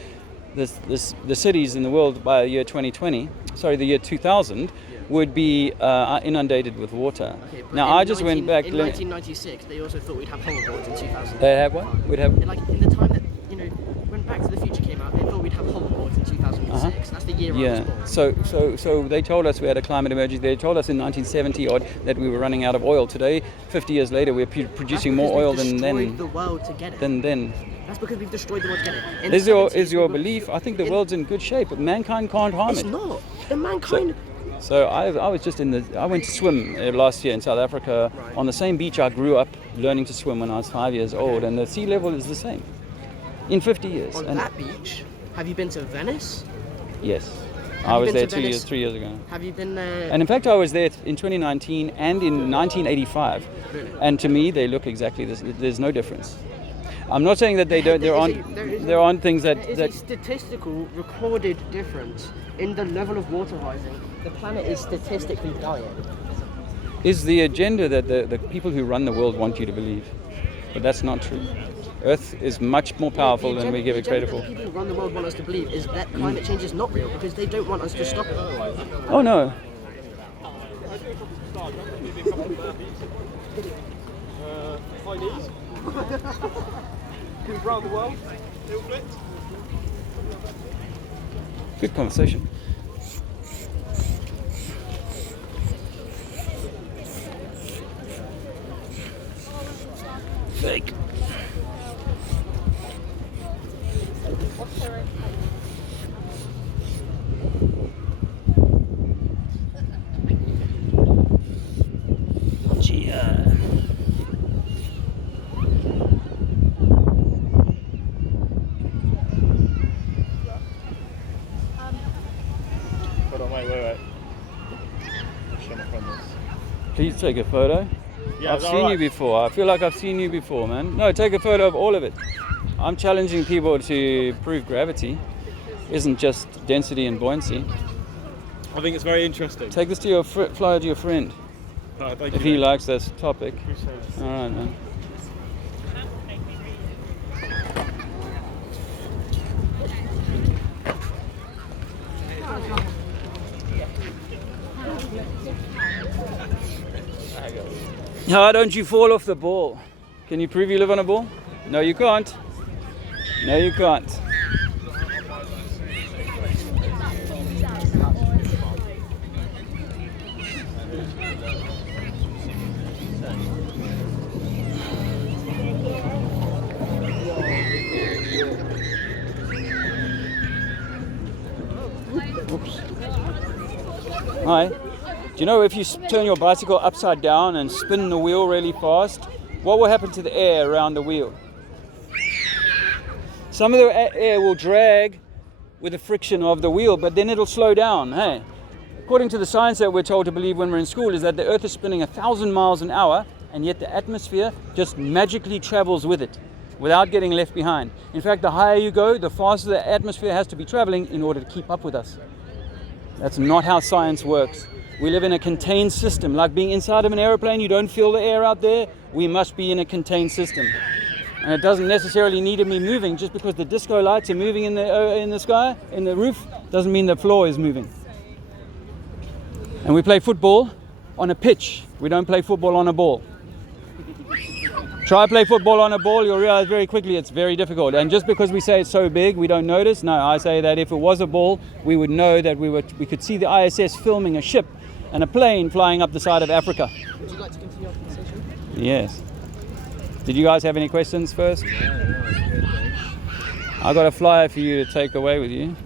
the cities in the world by the year 2000 would be inundated with water. Okay, now I just went back. In 1996, they also thought we'd have hoverboards in 2000. They have what? We'd have. Like in the time that when Back to the Future came out, they thought we'd have hoverboards in 2006. That's the year I was born. So they told us we had a climate emergency. They told us in 1970 odd that we were running out of oil. Today, 50 years later, we're producing more oil than then. Destroyed the world to get it. Then. That's because we've destroyed the world to get it. Is your belief? I think the world's in good shape, but mankind can't harm it. It's not. The mankind. So I was just I went to swim last year in South Africa on the same beach I grew up learning to swim when I was 5 years old, and the sea level is the same in 50 years. On that beach, have you been to Venice? Yes. I was there 3 years ago. Have you been there? And in fact, I was there in 2019 and in 1985. Really? And to me, they look exactly this. There's no difference. I'm not saying that they don't. There aren't things that. There is a statistical recorded difference in the level of water rising. The planet is statistically dying. Is the agenda that the people who run the world want you to believe, but that's not true. Earth is much more powerful than we give it credit for. The people who run the world want us to believe is that climate change is not real because they don't want us to stop it. Oh no. Who's round the world? Good conversation. Fake. Hold on, wait. Show my friend this. Please take a photo. Yeah, I've seen you before. I feel like I've seen you before, man. No, take a photo of all of it. I'm challenging people to prove gravity isn't just density and buoyancy. I think it's very interesting. Take this to your flyer to your friend Thank if you. he likes this topic. Appreciate it. All right, man. How don't you fall off the ball? Can you prove you live on a ball? No, you can't. No, you can't. Oops. Hi. Do you know if you turn your bicycle upside down and spin the wheel really fast, what will happen to the air around the wheel? Some of the air will drag with the friction of the wheel, but then it'll slow down, hey? According to the science that we're told to believe when we're in school is that the Earth is spinning 1,000 miles an hour, and yet the atmosphere just magically travels with it without getting left behind. In fact, the higher you go, the faster the atmosphere has to be traveling in order to keep up with us. That's not how science works. We live in a contained system. Like being inside of an aeroplane, you don't feel the air out there. We must be in a contained system. And it doesn't necessarily need to be moving. Just because the disco lights are moving in the sky, in the roof, doesn't mean the floor is moving. And we play football on a pitch. We don't play football on a ball. Try play football on a ball, you'll realize very quickly it's very difficult. And just because we say it's so big, we don't notice. No, I say that if it was a ball, we would know that we could see the ISS filming a ship and a plane flying up the side of Africa. Would you like to continue our conversation? Yes. Did you guys have any questions first? I got a flyer for you to take away with you.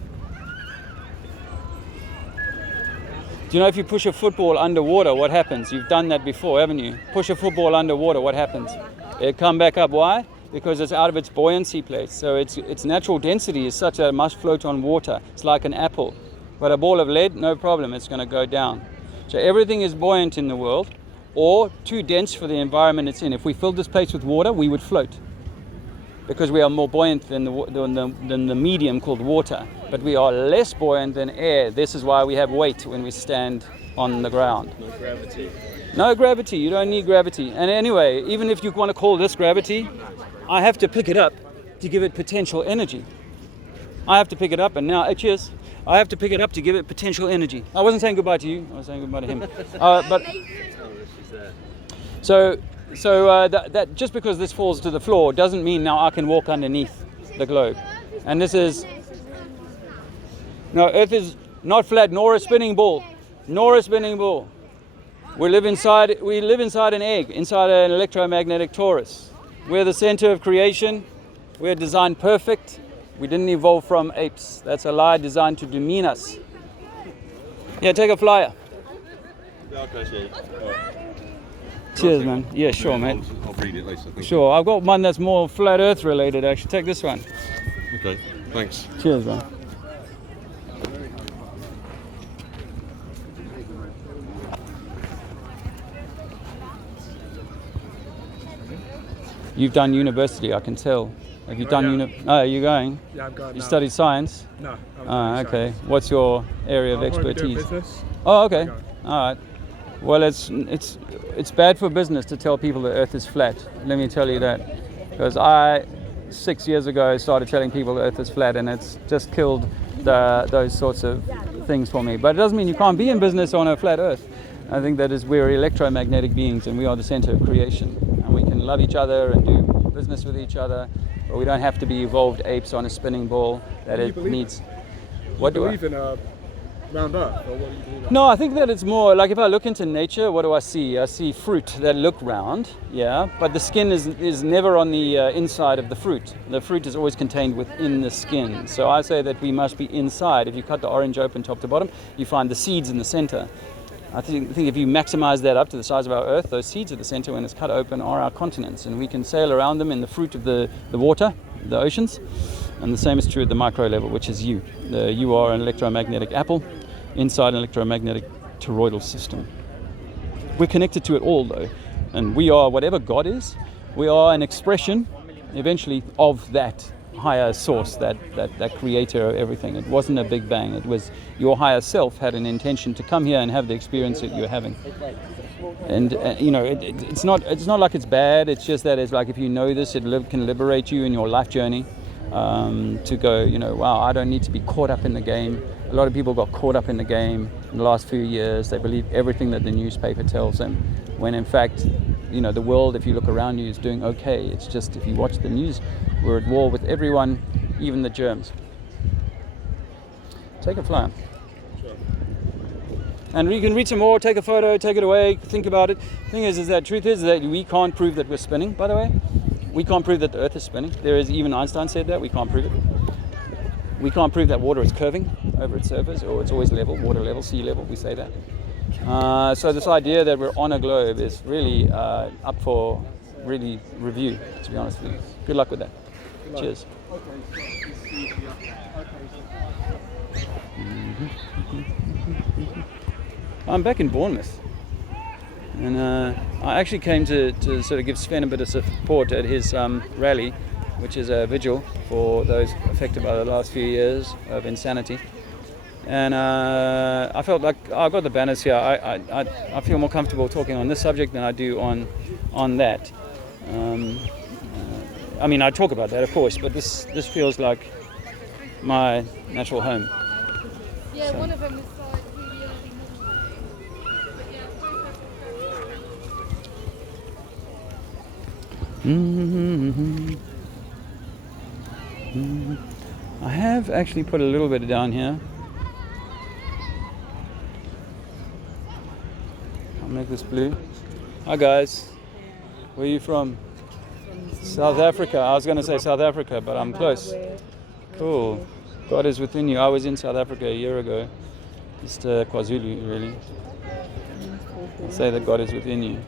Do you know if you push a football underwater, what happens? You've done that before, haven't you? Push a football underwater, what happens? It come back up. Why? Because it's out of its buoyancy place. So its natural density is such that it must float on water. It's like an apple. But a ball of lead, no problem, it's going to go down. So everything is buoyant in the world, or too dense for the environment it's in. If we filled this place with water, we would float, because we are more buoyant than the medium called water. But we are less buoyant than air. This is why we have weight when we stand on the ground. No gravity. No gravity, you don't need gravity. And anyway, even if you want to call this gravity, I have to pick it up to give it potential energy. I have to pick it up, and now, cheers. I have to pick it up to give it potential energy. I wasn't saying goodbye to you, I was saying goodbye to him. That just because this falls to the floor doesn't mean now I can walk underneath the globe. And this is, no, Earth is not flat, nor a spinning ball, nor a spinning ball. We live inside an egg, inside an electromagnetic torus. We're the center of creation. We're designed perfect. We didn't evolve from apes. That's a lie designed to demean us. Yeah, take a flyer. Cheers, man. Yeah, sure, mate. I'll read it later. Sure, I've got one that's more flat Earth related, actually. Take this one. Okay, thanks. Cheers, man. You've done university, I can tell. Have you done are you going? Yeah, I'm going. You studied science? No. Okay. What's your area of expertise? Business. Oh, okay. All right. Well, it's bad for business to tell people the Earth is flat. Let me tell you that, because 6 years ago started telling people the Earth is flat, and it's just killed those sorts of things for me. But it doesn't mean you can't be in business on a flat Earth. I think that is we're electromagnetic beings, and we are the center of creation, and we can love each other and do business with each other, but we don't have to be evolved apes on a spinning ball that it needs. What do you believe in round Earth, or what do you mean? No, I think that it's more like if I look into nature, what do I see? I see fruit that look round, yeah, but the skin is never on the inside of the fruit. The fruit is always contained within the skin. So I say that we must be inside. If you cut the orange open top to bottom, you find the seeds in the center. I think if you maximize that up to the size of our Earth, those seeds at the center, when it's cut open, are our continents, and we can sail around them in the fruit of the water, the oceans. And the same is true at the micro level, which is you. You are an electromagnetic apple inside an electromagnetic toroidal system. We're connected to it all, though, and we are whatever God is. We are an expression, eventually, of that higher source, that creator of everything. It wasn't a big bang. It was your higher self had an intention to come here and have the experience that you're having. And it's not like it's bad. It's just that it's like if you know this, it can liberate you in your life journey. To go, wow, I don't need to be caught up in the game. A lot of people got caught up in the game in the last few years. They believe everything that the newspaper tells them, when in fact, the world, if you look around you, is doing okay. It's just if you watch the news, we're at war with everyone, even the germs. Take a flyer. And you can read some more, take a photo, take it away, think about it. The thing is that truth is that we can't prove that we're spinning, by the way. We can't prove that the Earth is spinning. Even Einstein said that. We can't prove it. We can't prove that water is curving over its surface, or it's always level, water level, sea level. We say that. So this idea that we're on a globe is really up for really review, to be honest with you. Good luck with that. Cheers. I'm back in Bournemouth. And I actually came to sort of give Sven a bit of support at his rally, which is a vigil for those affected by the last few years of insanity. And I felt like I've got the banners here. I feel more comfortable talking on this subject than I do on that. I talk about that, of course, but this feels like my natural home. Yeah, so. One of them is I have actually put a little bit down here. I'll make this blue. Hi guys, where are you from? South Africa. I was going to say South Africa, but I'm close. Cool. God is within you. I was in South Africa a year ago. Just KwaZulu, really. I'll say that God is within you.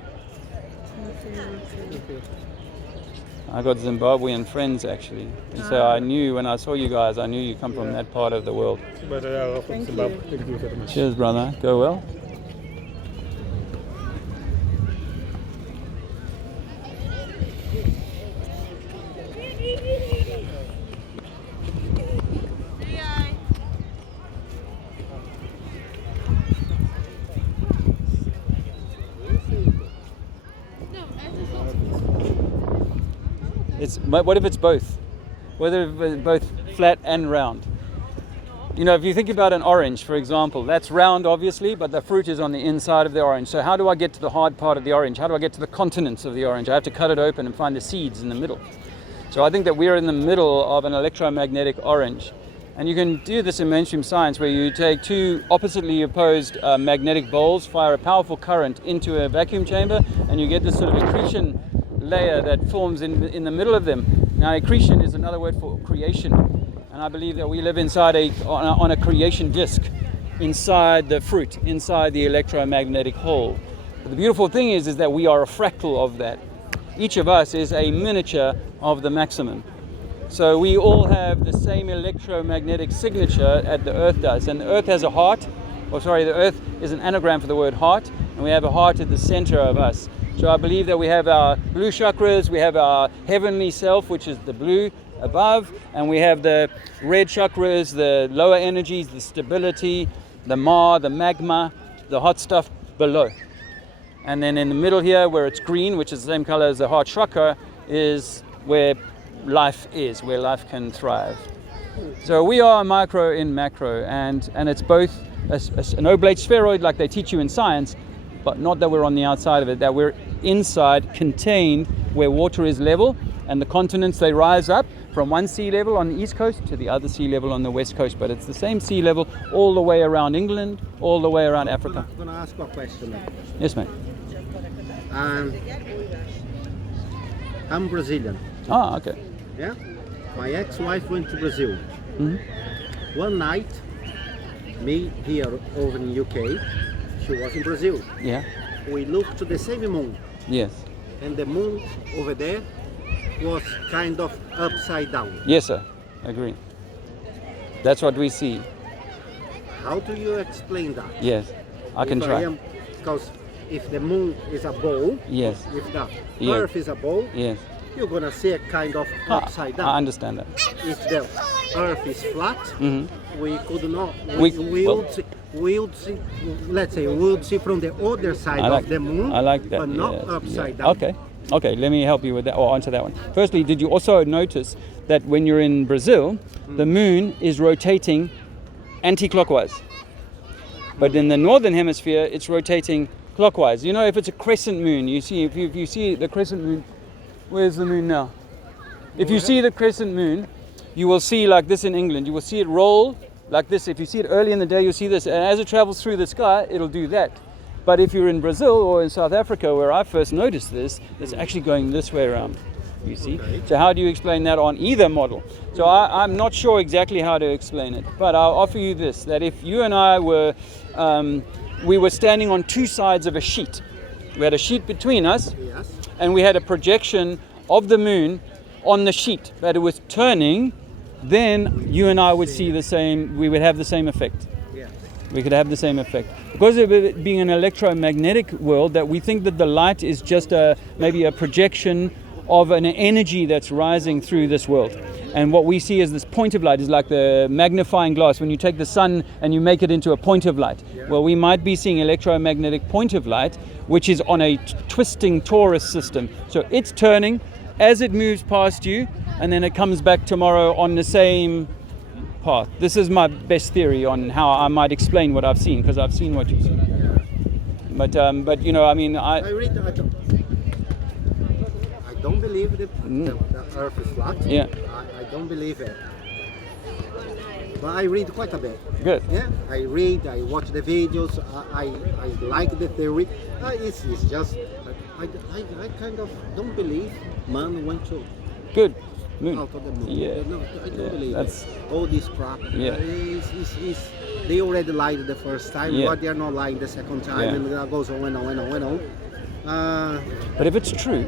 I got Zimbabwean friends actually. And so I knew when I saw you guys, I knew you come from that part of the world. Thank you. Cheers, brother. Go well. What if it's both? Whether it's both flat and round? If you think about an orange, for example, that's round obviously, but the fruit is on the inside of the orange. So how do I get to the hard part of the orange? How do I get to the continents of the orange? I have to cut it open and find the seeds in the middle. So I think that we're in the middle of an electromagnetic orange. And you can do this in mainstream science where you take two oppositely opposed magnetic bowls, fire a powerful current into a vacuum chamber, and you get this sort of accretion layer that forms in the middle of them. Now accretion is another word for creation, and I believe that we live inside on a creation disk, inside the fruit, inside the electromagnetic whole. But the beautiful thing is that we are a fractal of that. Each of us is a miniature of the maximum. So we all have the same electromagnetic signature that the Earth does, and the Earth has a heart. The Earth is an anagram for the word heart, and we have a heart at the center of us. So I believe that we have our blue chakras, we have our heavenly self, which is the blue above, and we have the red chakras, the lower energies, the stability, the the magma, the hot stuff below. And then in the middle here, where it's green, which is the same color as the heart chakra, is where life is, where life can thrive. So we are micro in macro, and it's both an oblate spheroid like they teach you in science, but not that we're on the outside of it, that we're inside, contained, where water is level, And the continents, they rise up from one sea level on the east coast to the other sea level on the west coast. But it's the same sea level all the way around England, all the way around Africa. I'm going to ask you a question. Yes, mate. I'm Brazilian. Ah, okay. Yeah? My ex-wife went to Brazil. Mm-hmm. One night, me here over in UK, she was in Brazil. Yeah. We looked to the same moon. Yes. And the moon over there was kind of upside down. Yes, sir. Agree. That's what we see. How do you explain that? Yes. I can try. Because if the moon is a ball, yes. If the Earth is a ball, yes. You're going to see a kind of upside down. I understand that. If the Earth is flat, we could not. We would see, let's say, we would see from the other side of the moon, I like that. But not upside down. Okay. Okay, let me help you with that, or answer that one. Firstly, did you also notice that when you're in Brazil, the moon is rotating anti-clockwise? But in the northern hemisphere, it's rotating clockwise. You know, if it's a crescent moon, you see, if you see the crescent moon, where's the moon now? If you see the crescent moon, you will see like this in England. You will see it roll like this. If you see it early in the day, you'll see this. And as it travels through the sky, it'll do that. But if you're in Brazil or in South Africa, where I first noticed this, it's actually going this way around. You see? Okay. So how do you explain that on either model? So I'm not sure exactly how to explain it. But I'll offer you this, that if you and I were, we were standing on two sides of a sheet. We had a sheet between us. Yes. And we had a projection of the moon on the sheet, but it was turning, then you and I would see the same, we would have the same effect. Yes. We could have the same effect. Because of it being an electromagnetic world, that we think that the light is just maybe a projection of an energy that's rising through this world. And what we see as this point of light is like the magnifying glass. When you take the sun and you make it into a point of light. Yeah. Well, we might be seeing electromagnetic point of light, which is on a twisting torus system. So it's turning as it moves past you, and then it comes back tomorrow on the same path. This is my best theory on how I might explain what I've seen, because I've seen what you've seen. But you know, I mean, I don't believe that the Earth is flat. Yeah. I don't believe it. But I read quite a bit. Good. Yeah. I read. I watch the videos. I like the theory. It's just I kind of don't believe man went to. Good. Moon. Out of the moon. Yeah. No, I don't believe that's it. All this crap. Yeah. They already lied the first time, yeah. but they are not lying the second time, and that goes on and on. But if it's true.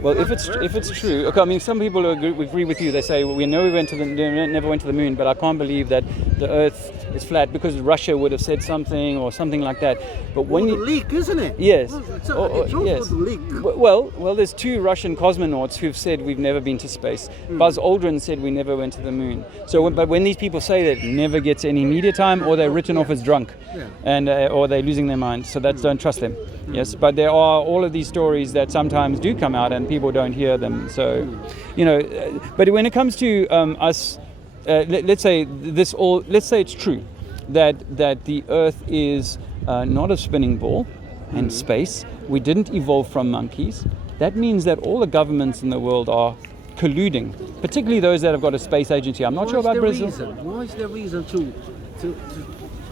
Well, if it's true, okay, I mean, some people agree with you. They say, well, we know we never went to the moon, but I can't believe that the Earth is flat because Russia would have said something or something like that. But when you leak, isn't it? Yes. Yes. Leak. Well, there's two Russian cosmonauts who've said we've never been to space. Buzz Aldrin said we never went to the moon. So, but when these people say that, it never gets any media time, or they're written off as drunk, and or they're losing their mind. So don't trust them. Yes, but there are all of these stories that sometimes do come out and people don't hear them. So, you know, but when it comes to us, let's say it's true that the Earth is not a spinning ball in space. We didn't evolve from monkeys. That means that all the governments in the world are colluding, particularly those that have got a space agency. I'm not sure about Brazil. Why is the reason to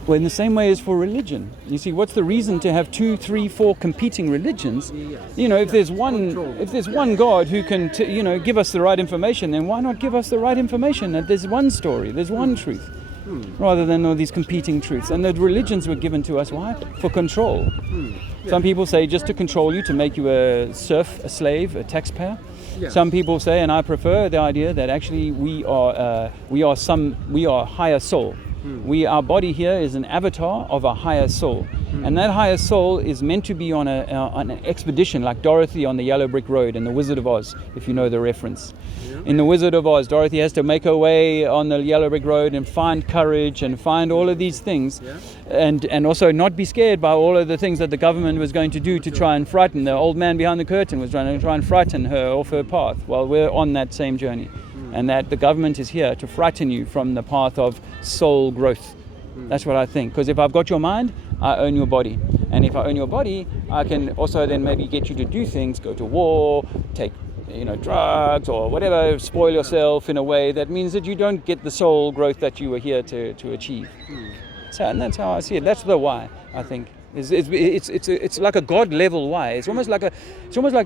Well, in the same way as for religion. You see, what's the reason to have 2, 3, 4 competing religions? You know, if there's one God who can, give us the right information, then why not give us the right information? That there's one story, there's one truth, rather than all these competing truths. And the religions were given to us, why? For control. Some people say just to control you, to make you a serf, a slave, a taxpayer. Some people say, and I prefer the idea that actually we are higher soul. Our body here is an avatar of a higher soul, and that higher soul is meant to be on an expedition, like Dorothy on the Yellow Brick Road in The Wizard of Oz, if you know the reference. In The Wizard of Oz, Dorothy has to make her way on the Yellow Brick Road and find courage and find all of these things, and also not be scared by all of the things that the government was going to do to try and frighten. The old man behind the curtain was trying to and frighten her off her path. Well, we're on that same journey. And that the government is here to frighten you from the path of soul growth. That's what I think. Because if I've got your mind, I own your body. And if I own your body, I can also then maybe get you to do things, go to war, take drugs or whatever, spoil yourself in a way that means that you don't get the soul growth that you were here to achieve. So, and that's how I see it. That's the why, I think. It's like a God level why. It's almost like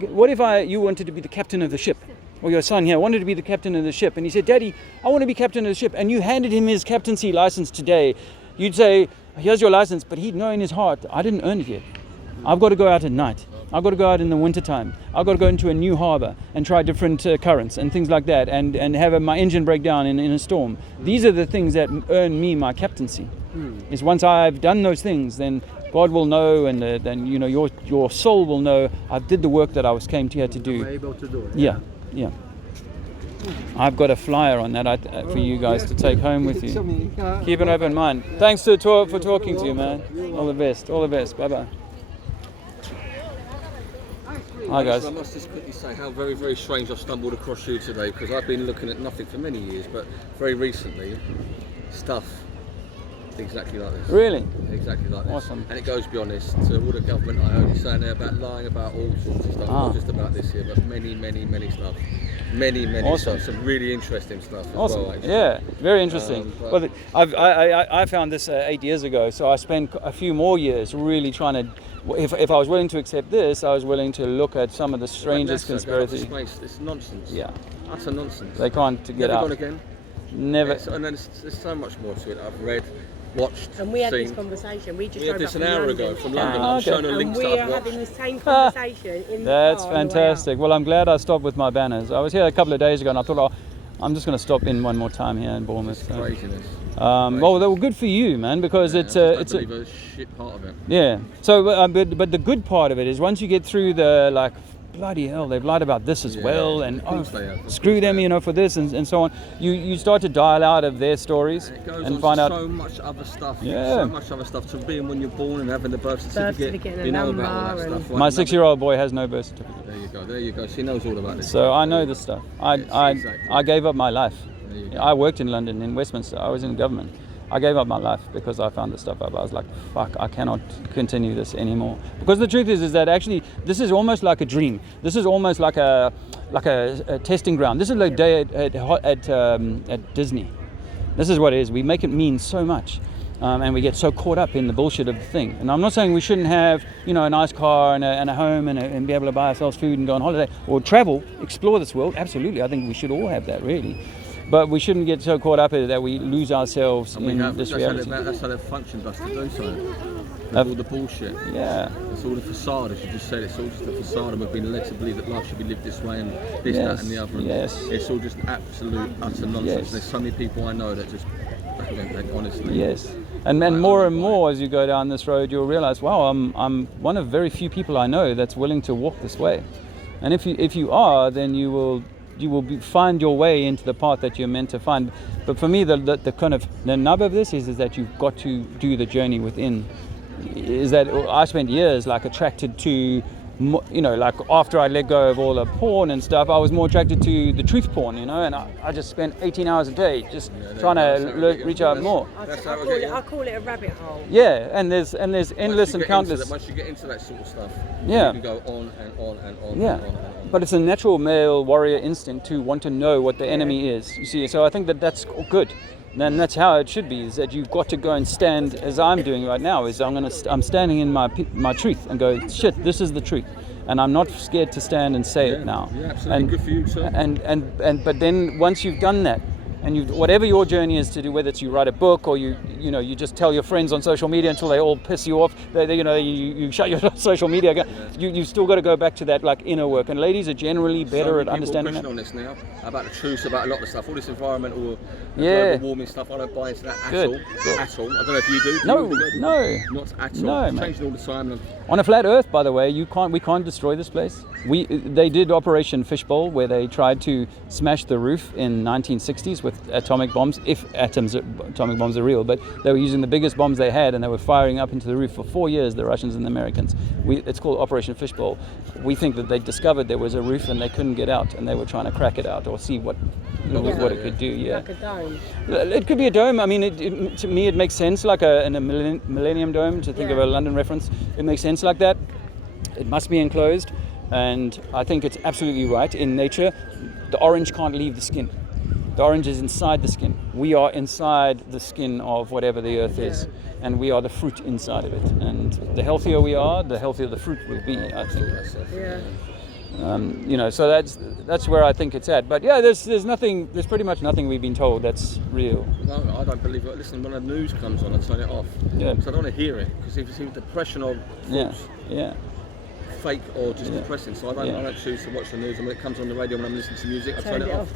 what if you wanted to be the captain of the ship, or your son here wanted to be the captain of the ship, and he said, "Daddy, I want to be captain of the ship," and you handed him his captaincy license today. You'd say, "Here's your license," but he'd know in his heart, "I didn't earn it yet. I've got to go out at night. I've got to go out in the winter time. I've got to go into a new harbour and try different currents and things like that, and have my engine break down in a storm." These are the things that earn me my captaincy. Is once I've done those things, then God will know, and then your soul will know I did the work that I came here to do. Able to do it. Yeah. I've got a flyer on that for you guys to take home with you. Keep an open mind. Thanks for talking to you, man. All the best. All the best. Bye bye. Hi guys. I must just quickly say how very, very strange I've stumbled across you today, because I've been looking at nothing for many years, but very recently, stuff exactly like this. Really? Exactly like this. Awesome. And it goes beyond this. To all the government, I heard you saying there about lying about all sorts of stuff, not just about this here, but many, many, many stuff. Many awesome. stuff. Some really interesting stuff as awesome. well, actually. Yeah, very interesting. Well, I found this 8 years ago, so I spent a few more years really trying to. If I was willing to accept this, I was willing to look at some of the strangest conspiracy. It's nonsense. Yeah. Utter nonsense. They can't get out. Never gone again. Never. And then there's so much more to it. I've read, watched, and we had seen. this conversation. We had this an hour ago from London. Ah, I've shown a link and to we I've are watched. having the same conversation in the That's car on the way fantastic. out. Well, I'm glad I stopped with my banners. I was here a couple of days ago, and I thought, I'm just going to stop in one more time here in Bournemouth. Craziness. Well, they were good for you, man, because it's a shit part of it. Yeah. So, but the good part of it is once you get through the bloody hell, they've lied about this as well, and screw them, for this and so on. You start to dial out of their stories and find out so much other stuff. Yeah. So much other stuff. To being when you're born and having the birth certificate, and you know about all that stuff. Right? My 6-year-old boy has no birth certificate. There you go. She knows all about this. So I know this stuff. I gave up my life. I worked in London, in Westminster. I was in government. I gave up my life because I found this stuff up. I was like, fuck, I cannot continue this anymore. Because the truth is that actually this is almost like a dream. This is almost like a testing ground. This is like a day at Disney. This is what it is. We make it mean so much. And we get so caught up in the bullshit of the thing. And I'm not saying we shouldn't have, a nice car and a home and be able to buy ourselves food and go on holiday or travel, explore this world. Absolutely, I think we should all have that, really. But we shouldn't get so caught up in it that we lose ourselves in this reality. That's how they've functioned us to do so. All the bullshit. Yeah. It's all the facade, as you just said. It's all just a facade, and we've been led to believe that life should be lived this way and this, that, and the other. And it's all just absolute, utter nonsense. Yes. There's so many people I know that just, honestly. Yes. And more and more as you go down this road, you'll realize, wow, I'm one of very few people I know that's willing to walk this way. And if you are, then you will find your way into the path that you're meant to find. But for me, the kind of the nub of this is that you've got to do the journey within. Is that I spent years attracted to, after I let go of all the porn and stuff, I was more attracted to the truth porn, and I just spent 18 hours a day just trying to reach out more. I call it a rabbit hole. Yeah, and there's endless and countless. Once you get into that sort of stuff, yeah, you can go on and on and on. Yeah. And on and on. But it's a natural male warrior instinct to want to know what the enemy is. You see, so I think that's good. And that's how it should be. Is that you've got to go and stand, as I'm doing right now. Is I'm standing in my truth and go, shit, this is the truth, and I'm not scared to stand and say it now. Yeah, absolutely. Good for you, sir. But then once you've done that, and whatever your journey is to do, whether it's you write a book or you just tell your friends on social media until they all piss you off, you shut your social media. You've still got to go back to that inner work. And ladies are generally better at understanding that. On this now about the truth, about a lot of stuff, all this environmental, global warming stuff. I don't buy into that at all. At all. I don't know if you do. No, not at all. No, it's mate. changing all the time. On a flat Earth, by the way, we can't destroy this place. They did Operation Fishbowl, where they tried to smash the roof in 1960s with atomic bombs, if atomic bombs are real. But they were using the biggest bombs they had, and they were firing up into the roof for 4 years, the Russians and the Americans. It's called Operation Fishbowl. We think that they discovered there was a roof and they couldn't get out, and they were trying to crack it out or see what it could do. Yeah. Like a dome. It could be a dome. I mean, to me, it makes sense, like a Millennium Dome, to think of a London reference. It makes sense like that. It must be enclosed. And I think it's absolutely right. In nature, the orange can't leave the skin. The orange is inside the skin. We are inside the skin of whatever the earth is, and we are the fruit inside of it. And the healthier we are, the healthier the fruit will be, I think. Yeah. So that's where I think it's at. But yeah, there's pretty much nothing we've been told that's real. No, I don't believe it. Listen, when the news comes on, I turn it off. Yeah. So I don't want to hear it, because if you see depression or false, fake or just depressing, so I don't choose to watch the news. And when it comes on the radio, when I'm listening to music, I turn it off.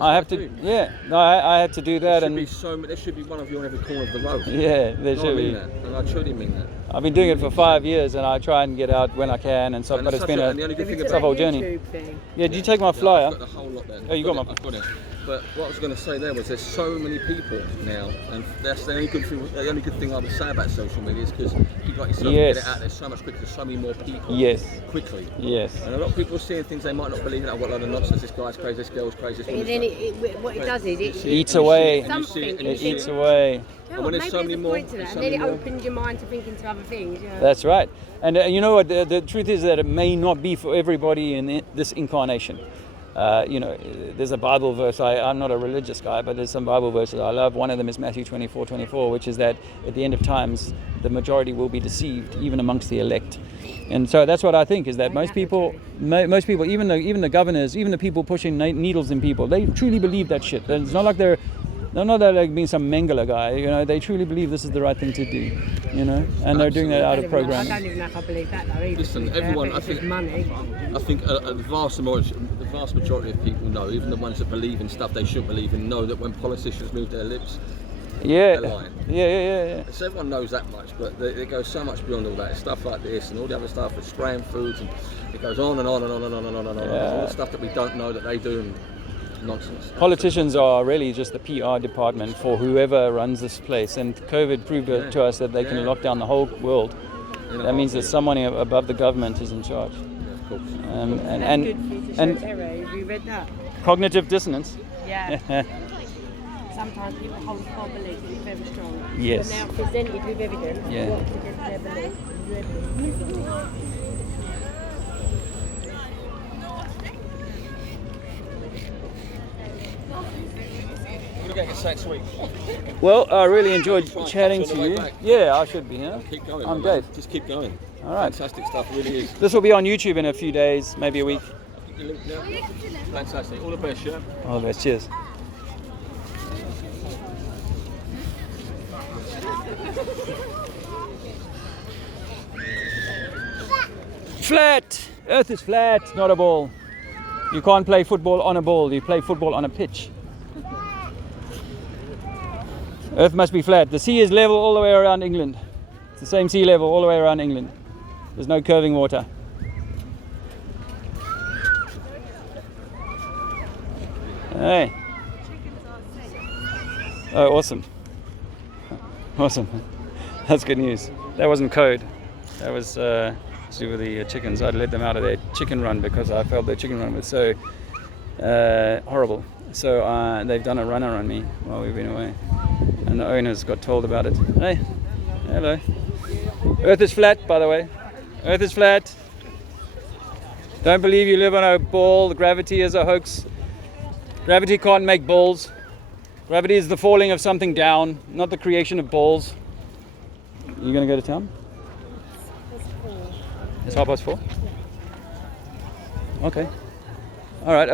I have to. Yeah, no, I had to do that. There should be one of you on every corner of the road. Yeah, there should be. And I truly mean that. I've been doing it for 5 years, and I try and get out when I can, and so. But it's been a whole journey. Yeah, did you take my flyer? I've got the whole lot there. Oh, you got I've got it. But what I was going to say there was there's so many people now, and that's the only good thing. The only good thing I would say about social media is because people like yourself get it out there so much quicker. There's so many more people. Yes. Quickly. Yes. And a lot of people are seeing things they might not believe in. I've got a lot of nonsense. This guy's crazy. This girl's crazy. And then what it does is it eats away. It eats away. And when there's so many more, and then it opens your mind to thinking to other things. Yeah. That's right. And you know what? The truth is that it may not be for everybody in this incarnation. There's a Bible verse. I'm not a religious guy, but there's some Bible verses I love. One of them is Matthew 24:24, which is that at the end of times, the majority will be deceived, even amongst the elect. And so that's what I think, is that most people, even the governors, even the people pushing needles in people, they truly believe that shit. It's not like they're not like being some Mengele guy, they truly believe this is the right thing to do, and they're doing that out of program. I don't even know if I believe that though either. Listen, everyone, I think the vast majority of people know, even the ones that believe in stuff they shouldn't believe in, know that when politicians move their lips, they're lying. Yeah. So everyone knows that much, but it goes so much beyond all that. It's stuff like this and all the other stuff with spraying foods, and it goes on and on and on and on and on and on. All the stuff that we don't know that they do. And nonsense. Politicians are really just the PR department for whoever runs this place, and COVID proved to us that they can lock down the whole world. That means that someone above the government is in charge. Of course. And have you read that? Cognitive dissonance. Yeah. Sometimes people hold core beliefs and it's very strong. Yes. But now presented with evidence, what's against their beliefs? Well, I really enjoyed chatting to you. Yeah, I should be here. Keep going. I'm Dave. Just keep going. All right. Fantastic stuff, really is. This will be on YouTube in a few days, maybe a week. Fantastic. All the best, yeah? All the best. Cheers. Flat! Earth is flat, not a ball. You can't play football on a ball, you play football on a pitch. Earth must be flat. The sea is level all the way around England. It's the same sea level all the way around England. There's no curving water. Hey. Oh, awesome. Awesome. That's good news. That wasn't code. That was to do with the chickens. I'd let them out of their chicken run because I felt their chicken run was so horrible. So they've done a runner on me while we've been away. And the owners got told about it. Hey, hello. Earth is flat, by the way. Earth is flat. Don't believe you live on a ball. Gravity is a hoax. Gravity can't make balls. Gravity is the falling of something down, not the creation of balls. You gonna go to town? It's 4:30. Okay. All right.